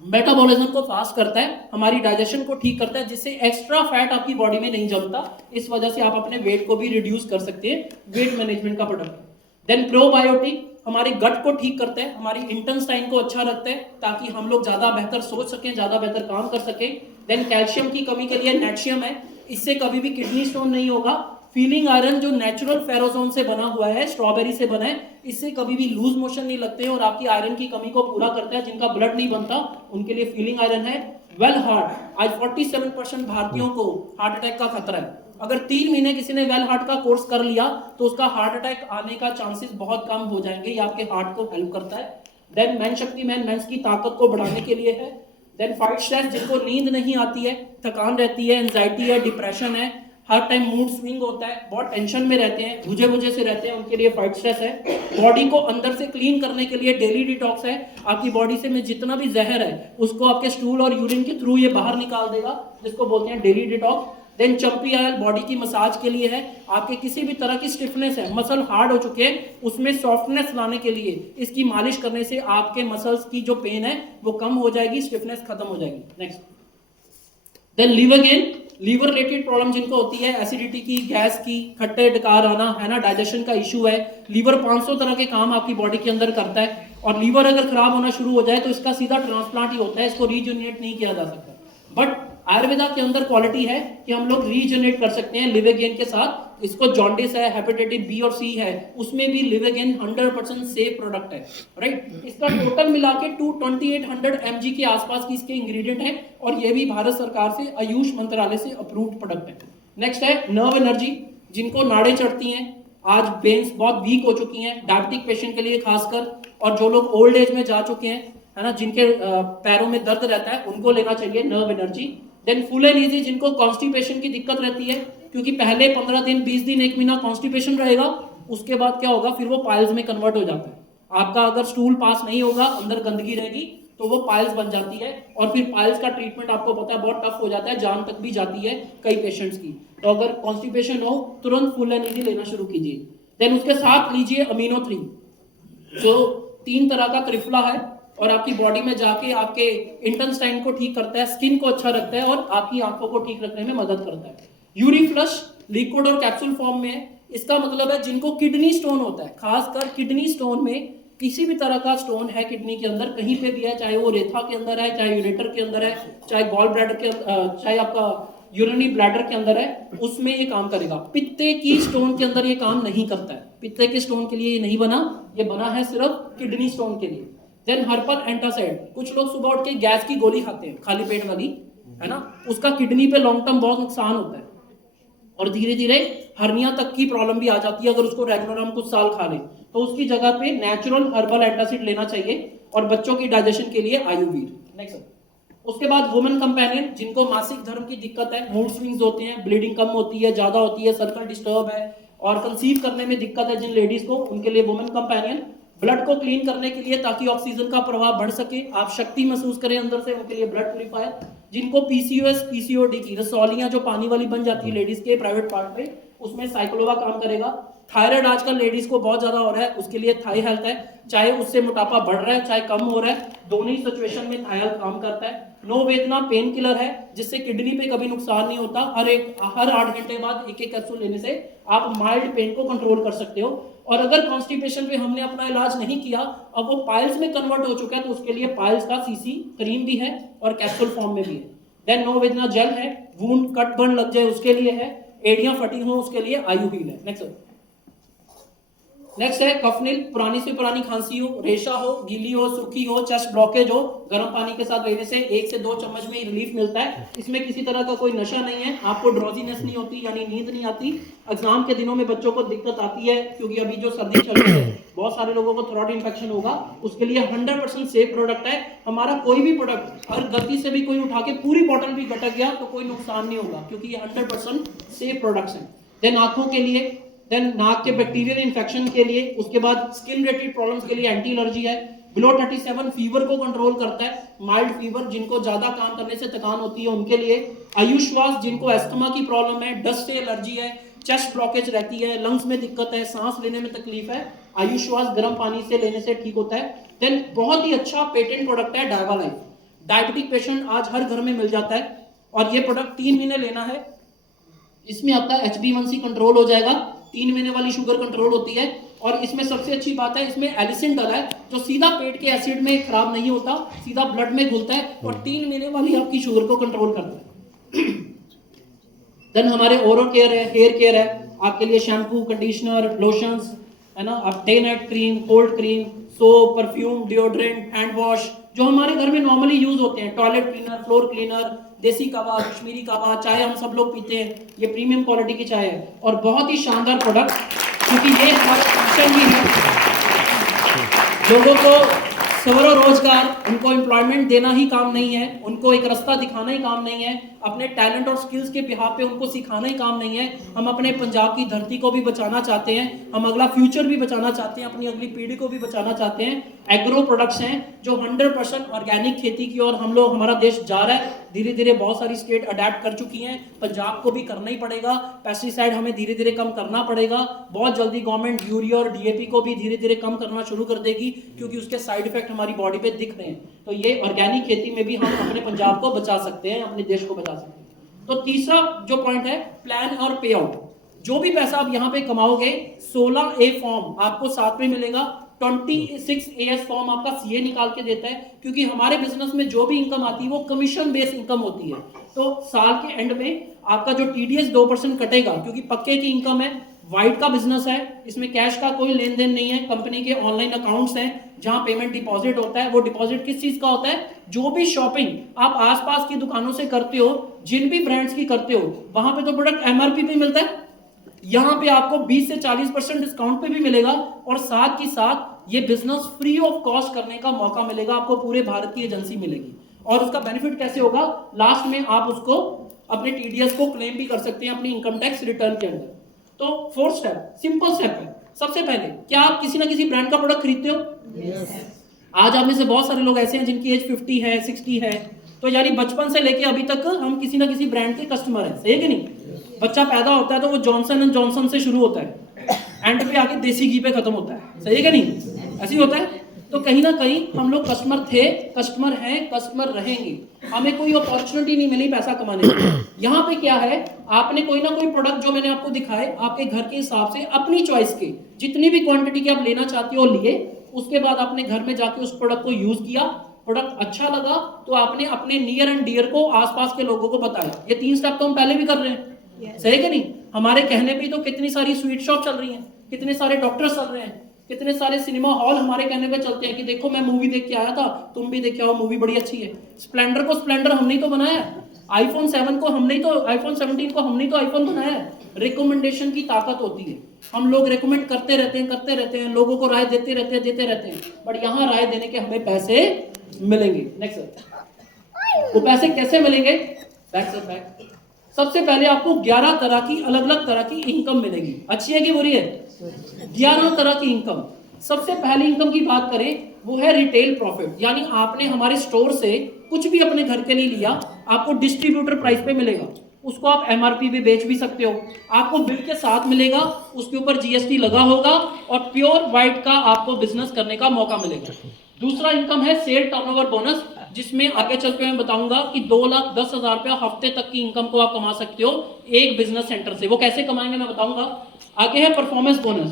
मेटाबॉलिज्म को फास्ट करता है, हमारी डाइजेशन को ठीक करता है, जिससे एक्स्ट्रा फैट आपकी बॉडी में नहीं जमता, इस वजह से आप अपने वेट को भी रिड्यूस कर सकते हैं, वेट मैनेजमेंट का प्रोडक्ट। देन प्रोबायोटिक हमारे गट को ठीक करता है, हमारी इंटेस्टाइन को अच्छा रखता है, ताकि हम लोग ज्यादा बेहतर सोच सकें, ज्यादा बेहतर काम कर सकें। देन कैल्शियम की कमी के लिए नेट्शियम है, इससे कभी भी किडनी स्टोन नहीं होगा। फीलिंग आयरन, जो नेचुरल फेरोजोन से बना हुआ है, स्ट्रॉबेरी से बना है, इससे कभी भी लूज मोशन नहीं लगते और आपकी आयरन की कमी को पूरा करता है। जिनका ब्लड नहीं बनता उनके लिए फीलिंग आयरन है। वेल हार्ट, आज 47% भारतीयों को हार्ट अटैक का खतरा है। अगर 3 महीने किसी ने वेल हार्ट का कोर्स कर लिया तो उसका हार्ट अटैक आने का चांसेस बहुत कम हो जाएंगे, ये आपके हार्ट को हेल्प करता है। देन मैन शक्ति मैन, मेंस की ताकत को बढ़ाने के लिए है। देन फाइट स्ट्रेस, जिनको नींद नहीं आती है, थकान रहती है, एंजाइटी है, डिप्रेशन है, हर टाइम मूड स्विंग होता है, बहुत टेंशन में रहते हैं, बुझे से रहते हैं, उनके लिए फाइट स्ट्रेस है। बॉडी को अंदर से क्लीन करने के लिए डेली डिटॉक्स है, आपकी बॉडी से में जितना भी जहर है उसको आपके स्टूल और यूरिन के थ्रू ये बाहर निकाल देगा, जिसको बोलते हैं daily detox. Then Champi oil body की मसाज के लिए है, आपके किसी भी तरह की स्टिफनेस है, मसल हार्ड हो चुके हैं, उसमें सॉफ्टनेस लाने के लिए इसकी मालिश करने से आपके मसल्स की जो पेन है वो कम हो जाएगी, स्टिफनेस खत्म हो जाएगी। Next, then liver gain, liver related problem जिनको होती है, एसिडिटी की, गैस की, खट्टे डकार आना, है ना, डाइजेशन का इशू है। लीवर 500 तरह के काम आपकी बॉडी के अंदर करता है, और लीवर अगर खराब होना शुरू हो जाए तो इसका सीधा ट्रांसप्लांट ही होता है, इसको रीजनरेट नहीं किया जा सकता। बट आयुर्वेदा के अंदर क्वालिटी है कि हम लोग रीजनरेट कर सकते हैं लिवर गेन के साथ। इसको जॉन्डिस है, हेपेटाइटिस बी और सी है, उसमें भी लिवर गेन 100% सेफ प्रोडक्ट है, राइट। इसका टोटल मिला के 2800 mg के आसपास की इसके इंग्रेडिएंट है, और ये भी भारत सरकार से आयुष मंत्रालय से अप्रूव्ड प्रोडक्ट है। नेक्स्ट है नर्व एनर्जी, जिनको नाड़ें चढ़ती हैं, आज वेन्स बहुत वीक हो चुकी हैं, डायबिटिक पेशेंट के लिए खासकर, और जो लोग ओल्ड एज में जा चुके हैं, है ना, जिनके पैरों में दर्द रहता है, उनको लेना चाहिए nerve energy. Then full and easy, जिनको कॉन्स्टिपेशन की दिक्कत रहती है, क्योंकि पहले 15 दिन, 20 दिन, 1 महीना कॉन्स्टिपेशन रहेगा, उसके बाद क्या होगा, फिर वो पाइल्स में कन्वर्ट हो जाता है। आपका अगर स्टूल पास नहीं होगा, अंदर गंदगी रहेगी, तो वो पाइल्स बन जाती है, और फिर पाइल्स का ट्रीटमेंट आपको पता है बहुत टफ हो जाता है, जान तक भी जाती है कई पेशेंट्स की। तो अगर कॉन्स्टिपेशन हो, तुरंत फुल एंड इजी लेना शुरू कीजिए। देन उसके साथ लीजिए अमीनो 3, जो 3 तरह का त्रिफला है, और आपकी बॉडी में जाके आपके इंटेस्टाइन को ठीक करता है, स्किन को अच्छा रखता है, और आपकी आंखों को ठीक रखने में मदद करता है। यूरी फ्लश लिक्विड और कैप्सूल फॉर्म में है, इसका मतलब है जिनको किडनी स्टोन होता है, खासकर किडनी स्टोन में किसी भी तरह का स्टोन है किडनी के अंदर कहीं पे भी है, चाहे वो रेथा के अंदर है, चाहे यूरेटर के अंदर है, चाहे गॉल ब्लैडर के चाहे आपका यूरिनरी ब्लैडर के अंदर है, उसमें ये काम करेगा। पित्ते की स्टोन के अंदर ये काम नहीं करता है। पित्ते के स्टोन के लिए ये नहीं बना, ये बना है सिर्फ किडनी स्टोन के लिए। देन हर्बल एंटासाइड, कुछ लोग सुबह उठ के गैस की गोली खाते हैं, खाली पेट वाली, है ना, उसका किडनी पे लॉन्ग टर्म बहुत नुकसान होता है और धीरे धीरे हर्निया तक की प्रॉब्लम भी आ जाती है अगर उसको रेगुलर हम कुछ साल खा लें। तो उसकी जगह पे नेचुरल हर्बल एंटासिड लेना चाहिए। और बच्चों की डाइजेशन के लिए आयुर्वेद। नेक्स्ट, उसके बाद वुमेन कंपेनियन, जिनको मासिक धर्म की दिक्कत है, मूड स्विंग्स होते हैं, ब्लीडिंग कम होती है, ज्यादा होती है, सर्कल डिस्टर्ब है और कंसीव करने में दिक्कत है जिन लेडीज को, उनके लिए वुमेन कंपेनियन। ब्लड को क्लीन करने के लिए ताकि ऑक्सीजन का प्रभाव बढ़ सके, आप शक्ति महसूस करें अंदर से, उनके लिए ब्लड प्यूरिफायर। जिनको पीसीओएस पीसीओडी की रसौलियां जो पानी वाली बन जाती है लेडीज के प्राइवेट पार्ट में, उसमें साइक्लोवा काम करेगा। थायराइड आजकल लेडीज को बहुत ज्यादा हो रहा है, उसके लिए थाई हेल्थ है। चाहे उससे मोटापा बढ़ रहा है चाहे कम हो रहा है, दोनों ही सिचुएशन में थाई हेल्थ काम करता है। नो वेदना पेन किलर है, जिससे किडनी पे कभी नुकसान नहीं होता। हर 8 घंटे बाद एक कैप्सूल लेने से आप माइल्ड पेन को कंट्रोल कर सकते हो। और अगर कॉन्स्टिपेशन पे हमने अपना इलाज नहीं किया, अब वो पाइल्स में कन्वर्ट हो चुका है, तो उसके लिए पाइल्स का सीसी क्रीम भी है और कैप्सूल फॉर्म में भी है। देन नो वेदना जेल है, वूंड कट बर्न लग जाए उसके लिए है, एड़ियां फटी हो उसके लिए आयु हील है। नेक्स्ट है कफनील, पुरानी से पुरानी खांसी हो, रेशा हो, गीली हो, सूखी हो, चेस्ट ब्लॉकेज हो, गर्म पानी के साथ लेने से 1 से 2 चम्मच में रिलीफ मिलता है। इसमें किसी तरह का कोई नशा नहीं है, आपको ड्रॉजीनेस नहीं होती यानी नींद नहीं आती। एग्जाम के दिनों में बच्चों को दिक्कत आती है क्योंकि अभी जो सर्दी चल रही है बहुत सारे लोगों को थ्रोट इन्फेक्शन होगा, उसके लिए 100% सेफ प्रोडक्ट है। हमारा कोई भी प्रोडक्ट अगर गलती से भी कोई उठा के पूरी बॉटल भी गटक गया तो कोई नुकसान नहीं होगा क्योंकि ये 100% सेफ प्रोडक्ट्स हैं। देन आंखों के लिए, देन नाक के बैक्टीरियल इन्फेक्शन के लिए, उसके बाद स्किन रिलेटेड प्रॉब्लम्स के लिए एंटी एलर्जी है। बिलो 37 फीवर को कंट्रोल करता है, माइल्ड फीवर, जिनको ज्यादा काम करने से थकान होती है उनके लिए। आयुश्वास, जिनको एस्थमा की प्रॉब्लम है, डस्ट से एलर्जी है, चेस्ट ब्लॉकेज रहती है, लंग्स में दिक्कत है, सांस लेने में तकलीफ है, आयुश्वास गर्म पानी से लेने से ठीक होता है। देन बहुत ही अच्छा पेटेंट प्रोडक्ट है डायवा लाइफ, डायबिटिक पेशेंट आज हर घर में मिल जाता है और ये प्रोडक्ट 3 महीने लेना है। इसमें आपका HbA1c कंट्रोल हो जाएगा, 3 महीने वाली शुगर कंट्रोल होती है। और इसमें सबसे अच्छी बात है, इसमें एलिसिन डला है जो सीधा पेट के एसिड में खराब नहीं होता, सीधा ब्लड में घुलता है और 3 महीने वाली आपकी शुगर को कंट्रोल करता है। देन हमारे ओरल केयर है, हेयर केयर है, आपके लिए शैम्पू, कंडीशनर, लोशंस, है ना, आप day night cream, cold cream, soap, perfume, deodorant, hand wash, जो हमारे घर में नॉर्मली यूज होते हैं, टॉयलेट क्लीनर, फ्लोर क्लीनर, देसी कावा, कश्मीरी कावा, चाय हम सब लोग पीते हैं, ये प्रीमियम क्वालिटी की चाय है और बहुत ही शानदार प्रोडक्ट, क्योंकि ये हमारा फंक्शन भी है। लोगों को सवरो रोजगार, उनको एम्प्लॉयमेंट देना ही काम नहीं है, उनको एक रास्ता दिखाना ही काम नहीं है, अपने टैलेंट और स्किल्स के बिहाफ पे उनको सिखाना ही काम नहीं है। हम अपने पंजाब की धरती को भी बचाना चाहते हैं, हम अगला फ्यूचर भी बचाना चाहते हैं, अपनी अगली पीढ़ी को भी बचाना चाहते हैं। एग्रो प्रोडक्ट्स हैं जो 100% ऑर्गेनिक खेती की ओर हम लोग, हमारा देश जा रहा है। धीरे धीरे बहुत सारी स्टेट अडेप्ट कर चुकी हैं, पंजाब को भी करना ही पड़ेगा। पेस्टिसाइड हमें धीरे धीरे कम करना पड़ेगा। बहुत जल्दी गवर्नमेंट यूरिया और DAP को भी धीरे धीरे कम करना शुरू कर देगी क्योंकि उसके साइड इफेक्ट हमारी बॉडी पे दिख रहे हैं। तो ये ऑर्गेनिक खेती में भी हम अपने पंजाब को बचा सकते हैं, अपने देश को बचा सकते हैं। तो तीसरा जो पॉइंट है, प्लान और पे आउट। जो भी पैसा आप यहाँ पे कमाओगे, 16A फॉर्म आपको साथ में मिलेगा, 26AS फॉर्म आपका CA निकाल के देता है, क्योंकि हमारे बिजनेस में जो भी इनकम आती है वो कमीशन बेस्ड इनकम होती है। तो साल के एंड में आपका जो TDS 2% कटेगा, क्योंकि पक्के की इनकम है, वाइट का बिजनेस है, इसमें कैश का कोई लेन देन नहीं है। कंपनी के ऑनलाइन अकाउंट्स हैं जहां पेमेंट डिपॉजिट होता है। वो डिपॉजिट किस चीज का होता है? जो भी शॉपिंग आप आसपास की दुकानों से करते हो, जिन भी ब्रांड्स की करते हो, वहां पे तो प्रोडक्ट MRP पे मिलता है, यहाँ पे आपको 20 से 40% डिस्काउंट पे भी मिलेगा और साथ ही साथ ये बिजनेस फ्री ऑफ कॉस्ट करने का मौका मिलेगा आपको। पूरे भारत की एजेंसी मिलेगी और उसका बेनिफिट कैसे होगा? लास्ट में आप उसको अपने TDS को क्लेम भी कर सकते हैं अपनी इनकम टैक्स रिटर्न के अंदर। तो 4th स्टेप सिंपल स्टेप है। सबसे पहले, क्या आप किसी ना किसी ब्रांड का प्रोडक्ट खरीदते हो? yes. आज आप में से बहुत सारे लोग ऐसे हैं जिनकी एज 50 है, 60 है, तो यानी बचपन से लेके अभी तक हम किसी ना किसी ब्रांड के कस्टमर हैं, सही है कि नहीं? बच्चा पैदा होता है तो वो जॉनसन एंड जॉनसन से शुरू होता है, एंड पे आके देसी घी पे खत्म होता है, सही है कि नहीं? ऐसे ही होता है। तो कहीं ना कहीं हम लोग कस्टमर थे, कस्टमर हैं, कस्टमर रहेंगे। हमें कोई अपॉर्चुनिटी नहीं मिली पैसा कमाने की। यहाँ पे क्या है, आपने कोई ना कोई प्रोडक्ट जो मैंने आपको दिखाए, आपके घर के हिसाब से अपनी चॉइस के जितनी भी क्वांटिटी के आप लेना चाहते हो लिए, उसके बाद आपने घर में जाके उस प्रोडक्ट को यूज किया, प्रोडक्ट अच्छा लगा तो आपने अपने नियर एंड डियर को, आसपास के लोगों को बताया। ये 3 स्टेप तो हम पहले भी कर रहे हैं, सही कि नहीं? हमारे कहने पे तो कितनी सारी स्वीट शॉप चल रही हैं, कितने सारे डॉक्टर्स चल रहे हैं, कितने सारे सिनेमा हॉल हमारे कहने पे चलते हैं कि देखो मैं मूवी देख के आया था, तुम भी देख के आओ, मूवी बड़ी अच्छी है। स्प्लेंडर को स्प्लेंडर हमने ही तो बनाया, आईफोन 7 को हमने ही तो, आईफोन 17 को हमने ही तो आईफोन बनाया। रिकमेंडेशन की ताकत होती है, हम लोग रिकमेंड करते रहते हैं, लोगों को राय देते रहते हैं, बट यहाँ राय देने के हमें पैसे मिलेंगे। नेक्स्ट सर, वो पैसे कैसे मिलेंगे? Back sir back. सबसे पहले आपको 11 तरह की, अलग अलग तरह की इनकम मिलेगी। अच्छी है कि बुरी है? 11 तरह की इनकम। सबसे पहली इनकम की बात करें, वो है रिटेल प्रॉफिट, यानी आपने हमारे स्टोर से कुछ भी अपने घर के लिए लिया, आपको डिस्ट्रीब्यूटर प्राइस पे मिलेगा, उसको आप एमआरपी पे बेच भी सकते हो, आपको बिल के साथ मिलेगा, उसके ऊपर जीएसटी लगा होगा और प्योर वाइट का आपको बिजनेस करने का मौका मिलेगा। दूसरा इनकम है सेल टर्नओवर बोनस, जिसमें आगे चल के मैं बताऊंगा कि 2,10,000 रुपया हफ्ते तक की इनकम को आप कमा सकते हो एक बिजनेस सेंटर से। वो कैसे कमाएंगे मैं बताऊंगा। आगे है परफॉर्मेंस बोनस,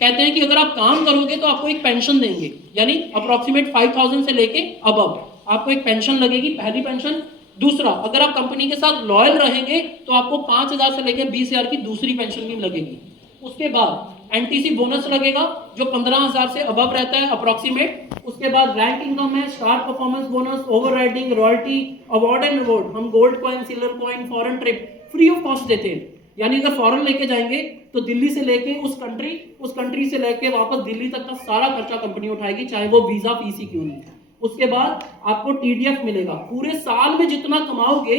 कहते हैं कि अगर आप काम करोगे तो आपको एक पेंशन देंगे, यानी अप्रोक्सीमेट 5,000 से लेके अबव आपको एक पेंशन लगेगी, पहली पेंशन। दूसरा, अगर आप कंपनी के साथ लॉयल रहेंगे तो आपको 5,000 से लेके 20,000 की दूसरी पेंशन भी लगेगी। उसके बाद एनटीसी बोनस लगेगा जो 15,000 से अबव रहता है अप्रोक्सीमेट। उसके बाद रैंक इनकम है, star performance bonus, overriding, royalty, award and reward. हम gold coin, silver coin, foreign trip free of cost देते हैं, यानी अगर फॉरेन लेके जाएंगे तो दिल्ली से लेके उस कंट्री से लेके वापस दिल्ली तक का सारा खर्चा कंपनी उठाएगी, चाहे वो वीजा फीस ही क्यों नहीं। उसके बाद आपको टीडीएफ मिलेगा, पूरे साल में जितना कमाओगे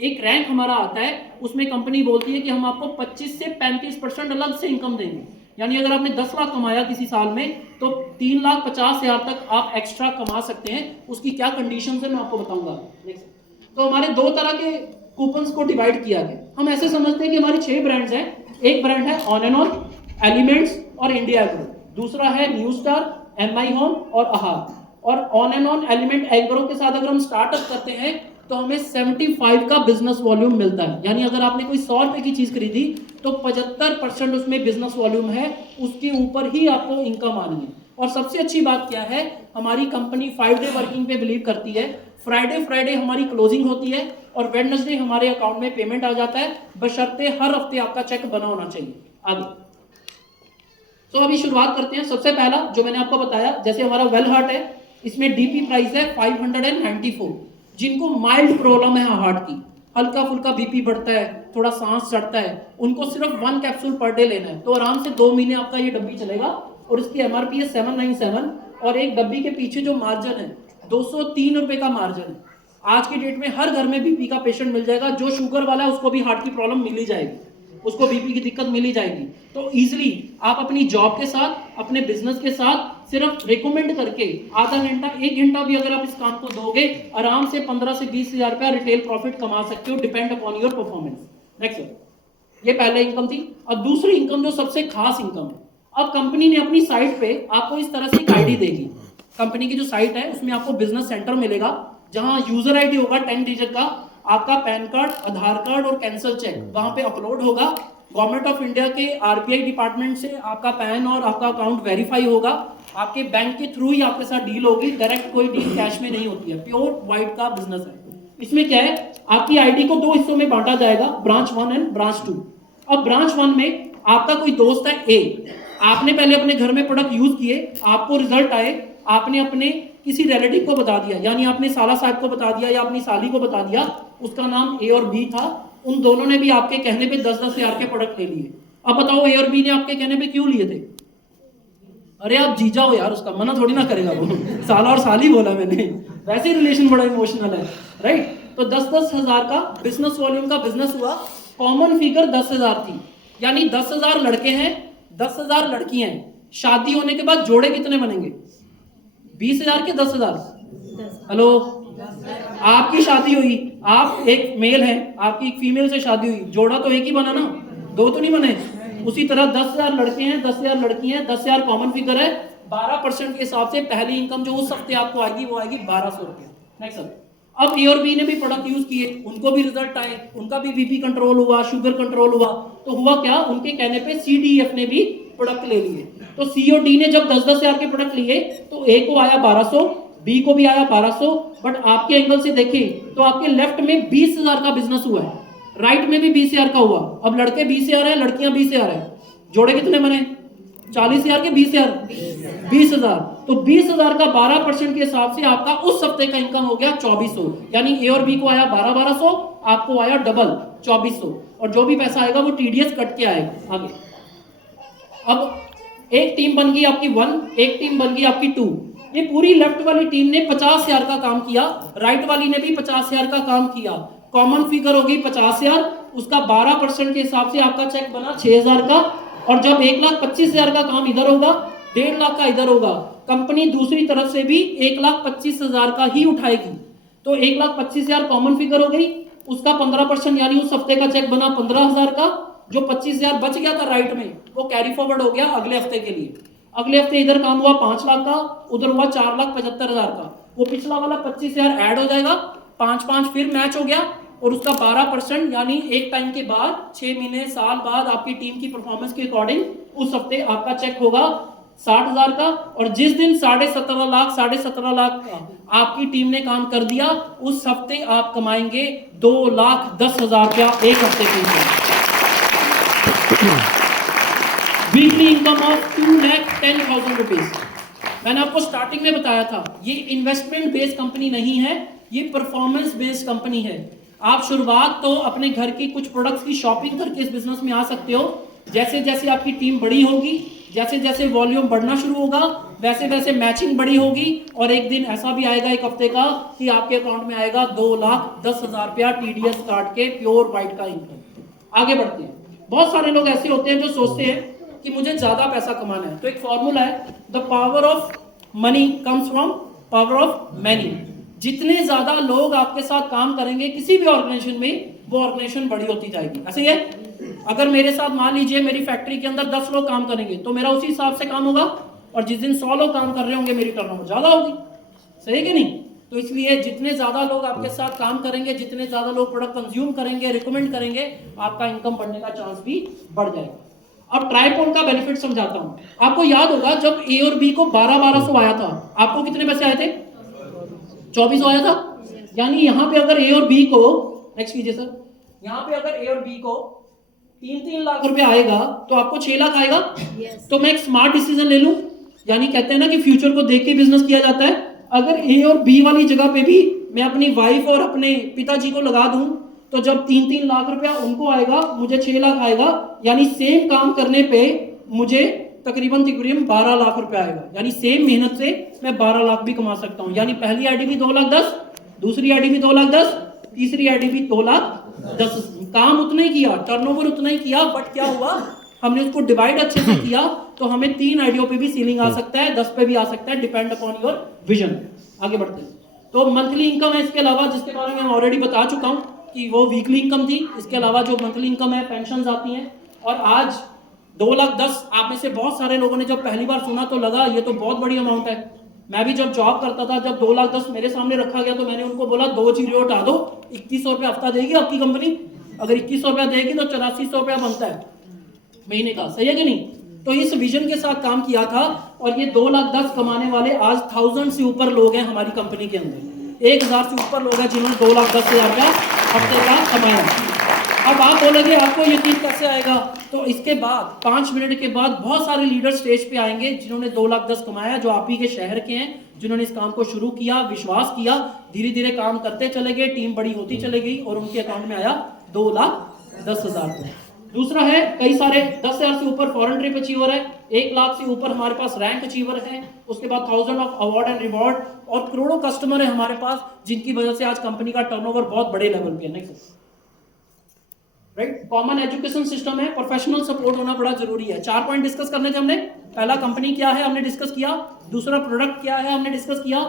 एक रैंक हमारा आता है, उसमें कंपनी बोलती है कि हम आपको 25 से 35% अलग से इनकम देंगे, यानी अगर आपने 10 लाख कमाया किसी साल में तो 3,50,000 तक आप एक्स्ट्रा कमा सकते हैं। उसकी क्या कंडीशन है मैं आपको बताऊंगा। तो हमारे 2 तरह के कूपन्स को डिवाइड किया गया। हम ऐसे समझते हैं कि हमारी 6 ब्रांड्स हैं। एक ब्रांड है ऑन एंड ऑन, एलिमेंट्स और इंडिया एग्रो। दूसरा है न्यू स्टार, एमआई होम और आहार। और on and on, element, agro के साथ अगर हम स्टार्टअप करते हैं तो हमें 75 का बिजनेस वॉल्यूम मिलता है, यानी अगर आपने कोई 100 रुपए की चीज खरीदी तो 75% उसमें बिजनेस वॉल्यूम है, उसके ऊपर ही आपको इनकम आनी है। और सबसे अच्छी बात क्या है, हमारी कंपनी 5 डे वर्किंग पे बिलीव करती है। फ्राइडे हमारी क्लोजिंग होती है और वेडनेसडे हमारे अकाउंट में पेमेंट आ जाता है, बशर्ते हर हफ्ते आपका चेक बना होना चाहिए। आगे तो अभी शुरुआत करते हैं। सबसे पहला जो मैंने आपको बताया, जैसे हमारा वेल हार्ट है, इसमें डीपी प्राइस है 594। जिनको माइल्ड प्रॉब्लम है हार्ट की, हल्का फुल्का बीपी बढ़ता है, थोड़ा सांस चढ़ता है, उनको सिर्फ 1 कैप्सूल पर डे लेना है तो आराम से 2 महीने आपका ये डब्बी चलेगा। और इसकी एमआरपी है 797 और एक डब्बी के पीछे जो मार्जिन है 203 रुपए का मार्जिन है। आज की डेट में हर घर में बीपी का पेशेंट मिल जाएगा। जो शुगर वाला है उसको भी हार्ट की प्रॉब्लम मिल ही जाएगी, उसको बीपी की दिक्कत मिल ही जाएगी। तो इजीली आप अपनी जॉब के साथ, अपने बिजनेस के साथ सिर्फ रिकमेंड करके आधा घंटा, 1 घंटा भी अगर आप इस काम को दोगे, आराम से 15 से 20,000 रुपया रिटेल प्रॉफिट कमा सकते हो, depend upon your performance. Next, ये पहले इनकम थी। अब दूसरी इनकम जो सबसे खास इनकम है, अब कंपनी ने अपनी साइट पे आपको इस तरह से आईडी देगी। कंपनी की जो साइट है उसमें आपको बिजनेस सेंटर मिलेगा, जहां यूजर आईडी होगा 10 डिजिट का, आपका पैन कार्ड, आधार कार्ड और कैंसल चेक वहां पे अपलोड होगा। गवर्नमेंट ऑफ इंडिया के आरबीआई डिपार्टमेंट से आपका पैन और आपका अकाउंट वेरीफाई होगा, आपके बैंक के थ्रू ही आपके साथ डील होगी, डायरेक्ट कोई डील कैश में नहीं होती है, प्योर वाइट का बिजनेस है। इसमें क्या है, आपकी आईडी को 2 हिस्सों में बांटा जाएगा, ब्रांच 1 एंड ब्रांच 2। अब ब्रांच 1 में आपका कोई दोस्त है ए, आपने पहले अपने घर में प्रोडक्ट यूज किए, आपको रिजल्ट आए, आपने अपने किसी रिलेटिव को बता दिया, यानी आपने साला साहब को बता दिया या अपनी साली को बता दिया, उसका नाम ए और बी था, उन दोनों ने भी आपके कहने पे 10-10 हजार के प्रोडक्ट ले लिए। अब बताओ ए और बी ने आपके कहने पे क्यों लिए थे? अरे आप जीजा हो यार, उसका मना थोड़ी ना करेगा वो साला और साली बोला मैंने, वैसे रिलेशन बड़ा इमोशनल है, राइट? तो 10-10 हजार का बिजनेस वॉल्यूम का बिजनेस हुआ। कॉमन फिगर 10,000 थी, यानी 10,000 लड़के हैं, 10,000 लड़कियां हैं। शादी होने के बाद जोड़े कितने बनेंगे? 20,000 के 10,000? हेलो, आपकी शादी हुई, आप एक मेल है, आपकी एक फीमेल से शादी हुई, जोड़ा तो एक ही बना ना, 2 तो नहीं बने। उसी तरह 10,000 लड़के हैं, 10,000 लड़की हैं, 10,000 कॉमन फिगर है। 12% के हिसाब से पहली इनकम जो उस हफ्ते आपको आएगी वो आएगी 1,200 रुपया। नेक्स्ट, अब ए और बी ने भी प्रोडक्ट यूज किए, उनको भी रिजल्ट आए, उनका भी बीपी कंट्रोल हुआ, शुगर कंट्रोल हुआ, तो हुआ क्या, उनके कहने पे सीडीएफ ने भी प्रोडक्ट ले लिए। तो सी और डी ने जब 10-10 हजार के प्रोडक्ट लिए तो ए को आया 1200, बी को भी आया 1200, बट आपके एंगल से देखें तो आपके लेफ्ट में 20,000 का बिजनेस हुआ है, राइट में भी 20,000 का हुआ। अब लड़के 20,000 है, लड़कियां 20,000 है, जोड़े कितने बने? 40,000 के 20,000, 20,000। तो 20,000 का 12% के हिसाब से आपका उस हफ्ते का इनकम हो गया 2400, यानी ए और बी को आया 12,1200, आपको आया डबल 2400, और जो भी पैसा आएगा वो टीडीएस कट के आएगा आगे। अब एक टीम बन गई आपकी 1, एक टीम बन गई आपकी 2। ये पूरी लेफ्ट वाली टीम ने 50,000 का काम किया, राइट वाली ने भी 50,000 का काम किया। कॉमन फिगर हो गई 50,000, उसका 12% के हिसाब से आपका चेक बना 6,000 का। और जब 1,25,000 का काम इधर होगा, 1.5 लाख का इधर होगा, कंपनी दूसरी तरफ से भी 1,25,000 का ही उठाएगी। तो 1,25,000 कॉमन फिगर हो गई, उसका 15% यानी उस हफ्ते का चेक बना 15,000 का। जो 25,000 बच गया था राइट में, वो कैरी फॉरवर्ड हो गया अगले हफ्ते के लिए। अगले हफ्ते इधर काम हुआ 5 लाख का, उधर हुआ 4,75,000 का, वो पिछला वाला 25,000 ऐड हो जाएगा, 5-5 फिर मैच हो गया, और उसका 12% यानी एक टाइम के बाद 6 महीने साल बाद आपकी टीम की परफॉर्मेंस के अकॉर्डिंग उस हफ्ते आपका चेक होगा 60,000 का। और जिस दिन 17.5 लाख का आपकी टीम ने काम कर दिया, उस हफ्ते आप कमाएंगे 2,10,000 रुपया एक हफ्ते के लिए। Weekly income of 2,10,000 rupees. मैंने आपको स्टार्टिंग में बताया था, ये इन्वेस्टमेंट बेस्ड कंपनी नहीं है, ये परफॉर्मेंस बेस्ड कंपनी है। आप शुरुआत तो अपने घर की कुछ प्रोडक्ट्स की शॉपिंग करके इस बिजनेस में आ सकते हो। जैसे जैसे आपकी टीम बड़ी होगी, जैसे जैसे वॉल्यूम बढ़ना शुरू होगा, वैसे वैसे मैचिंग बड़ी होगी, और एक दिन ऐसा भी आएगा एक हफ्ते का कि आपके अकाउंट में आएगा 2,10,000 रुपया टीडीएस काट के प्योर व्हाइट का इनकम। आगे बढ़ते हैं। बहुत सारे लोग ऐसे होते हैं जो सोचते हैं कि मुझे ज्यादा पैसा कमाना है। तो एक फॉर्मूला है, the power of money comes from power of many. जितने ज्यादा लोग आपके साथ काम करेंगे किसी भी ऑर्गेनाइजेशन में, वो ऑर्गेनाइजेशन बड़ी होती जाएगी। ऐसे ही है, अगर मेरे साथ मान लीजिए मेरी फैक्ट्री के अंदर 10 लोग काम करेंगे तो मेरा उसी हिसाब से काम होगा, और जिस दिन 100 लोग काम कर रहे होंगे मेरी टर्नओवर ज्यादा होगी। सही है कि नहीं? तो इसलिए जितने ज्यादा लोग आपके साथ काम करेंगे, जितने ज्यादा लोग प्रोडक्ट कंज्यूम करेंगे, रिकमेंड करेंगे, आपका इनकम बढ़ने का चांस भी बढ़ जाएगा। अब ट्राइपॉड का बेनिफिट समझाता हूं। आपको याद होगा जब ए और बी को 12,1200 आया था, आपको कितने पैसे आए थे? 2400 आया था। यानी यहां पे अगर ए और बी को, नेक्स्ट कीजिए सर, यहां पे अगर ए और बी को 3-3 लाख रुपए आएगा तो आपको 6 लाख आएगा। तो मैं एक स्मार्ट डिसीजन ले लूं, यानी कहते हैं ना कि फ्यूचर को देख के बिजनेस किया जाता है। अगर ए और बी वाली जगह पे भी मैं अपनी वाइफ और अपने पिताजी को लगा दूं, तो जब 3-3 लाख रुपया उनको आएगा, मुझे 6 लाख आएगा, यानी सेम काम करने पे मुझे तकरीबन 12 लाख रुपया आएगा। यानी सेम मेहनत से मैं 12 लाख भी कमा सकता हूं। यानी पहली आईडी भी 2,10,000, दूसरी आईडी भी 2,10,000, तीसरी आईडी भी 2,10,000। काम उतना ही किया, टर्नओवर उतना ही किया, बट क्या हुआ, हमने उसको डिवाइड अच्छे से किया, तो हमें 3 आईडियों पे भी सीलिंग आ सकता है, 10 पे भी आ सकता है, डिपेंड अपॉन योर विजन। आगे बढ़ते हैं। तो मंथली इनकम है, इसके अलावा जिसके बारे में मैं ऑलरेडी बता चुका हूं कि वो वीकली इनकम थी। इसके अलावा जो मंथली इनकम है, पेंशन आती हैं। और आज 2,10,000 आप में से बहुत सारे लोगों ने जब पहली बार सुना तो लगा ये तो बहुत बड़ी अमाउंट है। मैं भी जब जॉब करता था, जब 2,10,000 मेरे सामने रखा गया तो मैंने उनको बोला 2 जीरो हटा दो, 2100 रुपया हफ्ता देगी आपकी कंपनी। अगर 2100 रुपया देगी तो 8400 रुपया बनता है महीने का। सही है कि नहीं? तो इस विजन के साथ काम किया था, और ये 2,10,000 कमाने वाले आज 1000 से ऊपर लोग हैं हमारी कंपनी के अंदर। 1,000 से ऊपर लोग हैं जिन्होंने 2,10,000 का हफ्ते का कमाया। अब आप बोलोगे आपको यकीन कैसे आएगा? तो इसके बाद 5 मिनट के बाद बहुत सारे लीडर स्टेज पे आएंगे जिन्होंने 2,10,000 कमाया, जो आप ही के शहर के हैं, जिन्होंने इस काम को शुरू किया, विश्वास किया, धीरे धीरे काम करते चले गए, टीम बड़ी होती चले गई, और उनके अकाउंट में आया 2,10,000। दूसरा है, कई सारे 10,000 से ऊपर फॉरेन ट्रिप अचीवर है, 1 लाख से ऊपर हमारे पास रैंक अचीवर है, उसके बाद 1000 ऑफ अवार्ड एंड रिवॉर्ड, और करोड़ों कस्टमर है हमारे पास, जिनकी वजह से आज कंपनी का टर्नओवर बहुत बड़े लेवल पे है। Next, right, common education system है, प्रोफेशनल सपोर्ट होना बड़ा जरूरी है। 4 पॉइंट डिस्कस करने थे हमने। पहला, कंपनी क्या है, हमने डिस्कस किया। दूसरा, प्रोडक्ट क्या है, हमने डिस्कस किया।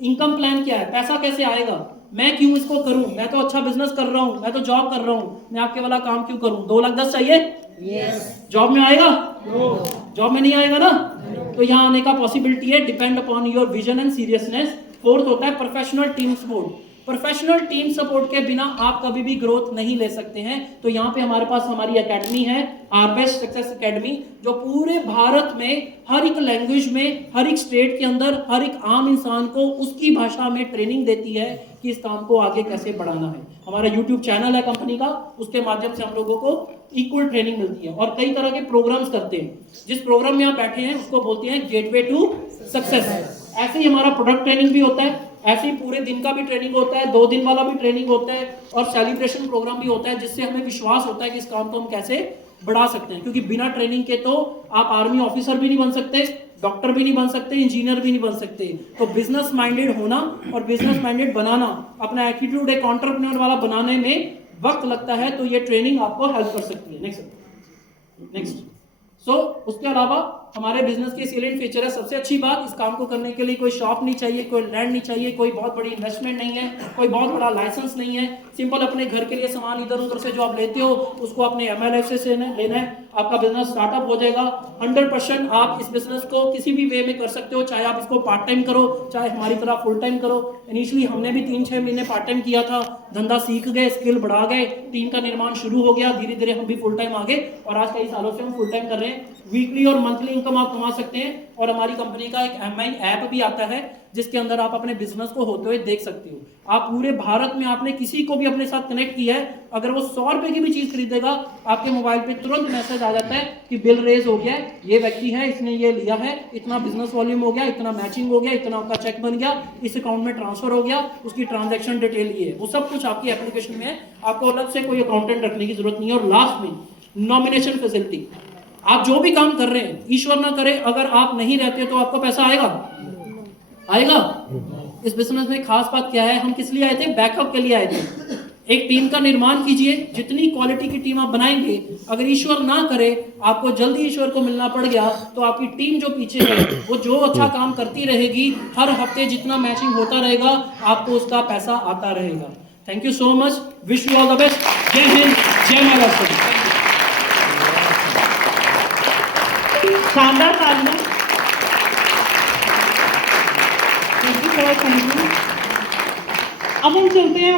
इनकम प्लान क्या है, पैसा कैसे आएगा, मैं क्यों इसको करूं, मैं तो अच्छा बिजनेस कर रहा हूं, मैं तो जॉब कर रहा हूं, मैं आपके वाला काम क्यों करूं। 2,10,000 चाहिए? yes. जॉब में आएगा? no. जॉब में नहीं आएगा ना? no. तो यहाँ आने का पॉसिबिलिटी है, depend upon your vision and seriousness. Fourth होता है professional team support. Professional team support के बिना आप कभी भी ग्रोथ नहीं ले सकते हैं। तो यहाँ पे हमारे पास हमारी एकेडमी है, आवर बेस्ट सक्सेस एकेडमी, जो पूरे भारत में हर एक लैंग्वेज में, हर एक स्टेट के अंदर, हर एक आम इंसान को उसकी भाषा में ट्रेनिंग देती है कि इस काम को आगे कैसे बढ़ाना है। हमारा यूट्यूब चैनल है कंपनी का, उसके माध्यम से हम लोगों को इक्वल ट्रेनिंग मिलती है और कई तरह के प्रोग्राम्स करते हैं। जिस प्रोग्राम में आप बैठे हैं उसको बोलते हैं गेटवे टू सक्सेस। ऐसे ही हमारा प्रोडक्ट ट्रेनिंग भी होता है, ऐसे ही पूरे दिन का भी ट्रेनिंग होता है, 2 दिन वाला भी ट्रेनिंग होता है और सेलिब्रेशन प्रोग्राम भी होता है, जिससे हमें विश्वास होता है कि इस काम को हम कैसे बढ़ा सकते हैं। क्योंकि बिना ट्रेनिंग के तो आप आर्मी ऑफिसर भी नहीं बन सकते, डॉक्टर भी नहीं बन सकते, इंजीनियर भी नहीं बन सकते। तो बिजनेस माइंडेड होना और बिजनेस माइंडेड बनाना, अपना एटीट्यूड एक एंटरप्रेन्योर वाला बनाने में वक्त लगता है, तो ये ट्रेनिंग आपको हेल्प कर सकती है। नेक्स्ट उसके अलावा हमारे बिजनेस के सीलेंट फीचर है। सबसे अच्छी बात, इस काम को करने के लिए कोई शॉप नहीं चाहिए, कोई लैंड नहीं चाहिए, कोई बहुत बड़ी इन्वेस्टमेंट नहीं है, कोई बहुत बड़ा लाइसेंस नहीं है। सिंपल अपने घर के लिए सामान इधर उधर से जो आप लेते हो उसको अपने MLF से लेना है, आपका बिजनेस स्टार्टअप हो जाएगा। 100% आप इस बिजनेस को किसी भी वे में कर सकते हो, चाहे आप इसको पार्ट टाइम करो, चाहे हमारी तरह फुल टाइम करो। इनिशियली हमने भी 3-6 महीने पार्ट टाइम किया था, धंधा सीख गए, स्किल बढ़ा गए, टीम का निर्माण शुरू हो गया, धीरे धीरे हम भी फुल टाइम आ गए और आज कई सालों से हम फुल टाइम कर रहे हैं। वीकली और मंथली इनकम आप कमा सकते हैं और हमारी कंपनी का एक MI ऐप भी आता है जिसके अंदर आप अपने बिजनेस को होते हुए देख सकते हो। आप पूरे भारत में आपने किसी को भी अपने साथ कनेक्ट किया है, अगर वो 100 रुपए की भी चीज खरीदेगा, आपके मोबाइल पे तुरंत मैसेज आ जाता है कि बिल रेज हो गया, ये व्यक्ति है, इसने ये लिया है, इतना बिजनेस वॉल्यूम हो गया, इतना मैचिंग हो गया, इतना आपका चेक बन गया, इस अकाउंट में ट्रांसफर हो गया, उसकी ट्रांजैक्शन डिटेल ये है। वो सब कुछ आपकी एप्लीकेशन में है, आपको अलग से कोई अकाउंटेंट रखने की जरूरत नहीं है। और लास्ट में नॉमिनेशन फैसिलिटी, आप जो भी काम कर रहे हैं, ईश्वर ना करे अगर आप नहीं रहते तो आपका पैसा आएगा। इस बिजनेस में खास बात क्या है, हम किस लिए आए थे? बैकअप के लिए आए थे। एक टीम का निर्माण कीजिए, जितनी क्वालिटी की टीम आप बनाएंगे, अगर ईश्वर ना करे आपको जल्दी ईश्वर को मिलना पड़ गया, तो आपकी टीम जो पीछे है वो जो अच्छा काम करती रहेगी, हर हफ्ते जितना मैचिंग होता रहेगा आपको उसका पैसा आता रहेगा। Thank you so much, wish you all the best. जय हिंद, जय महाराष्ट्र। शानदार तालियां। Thank you. अब हम चलते हैं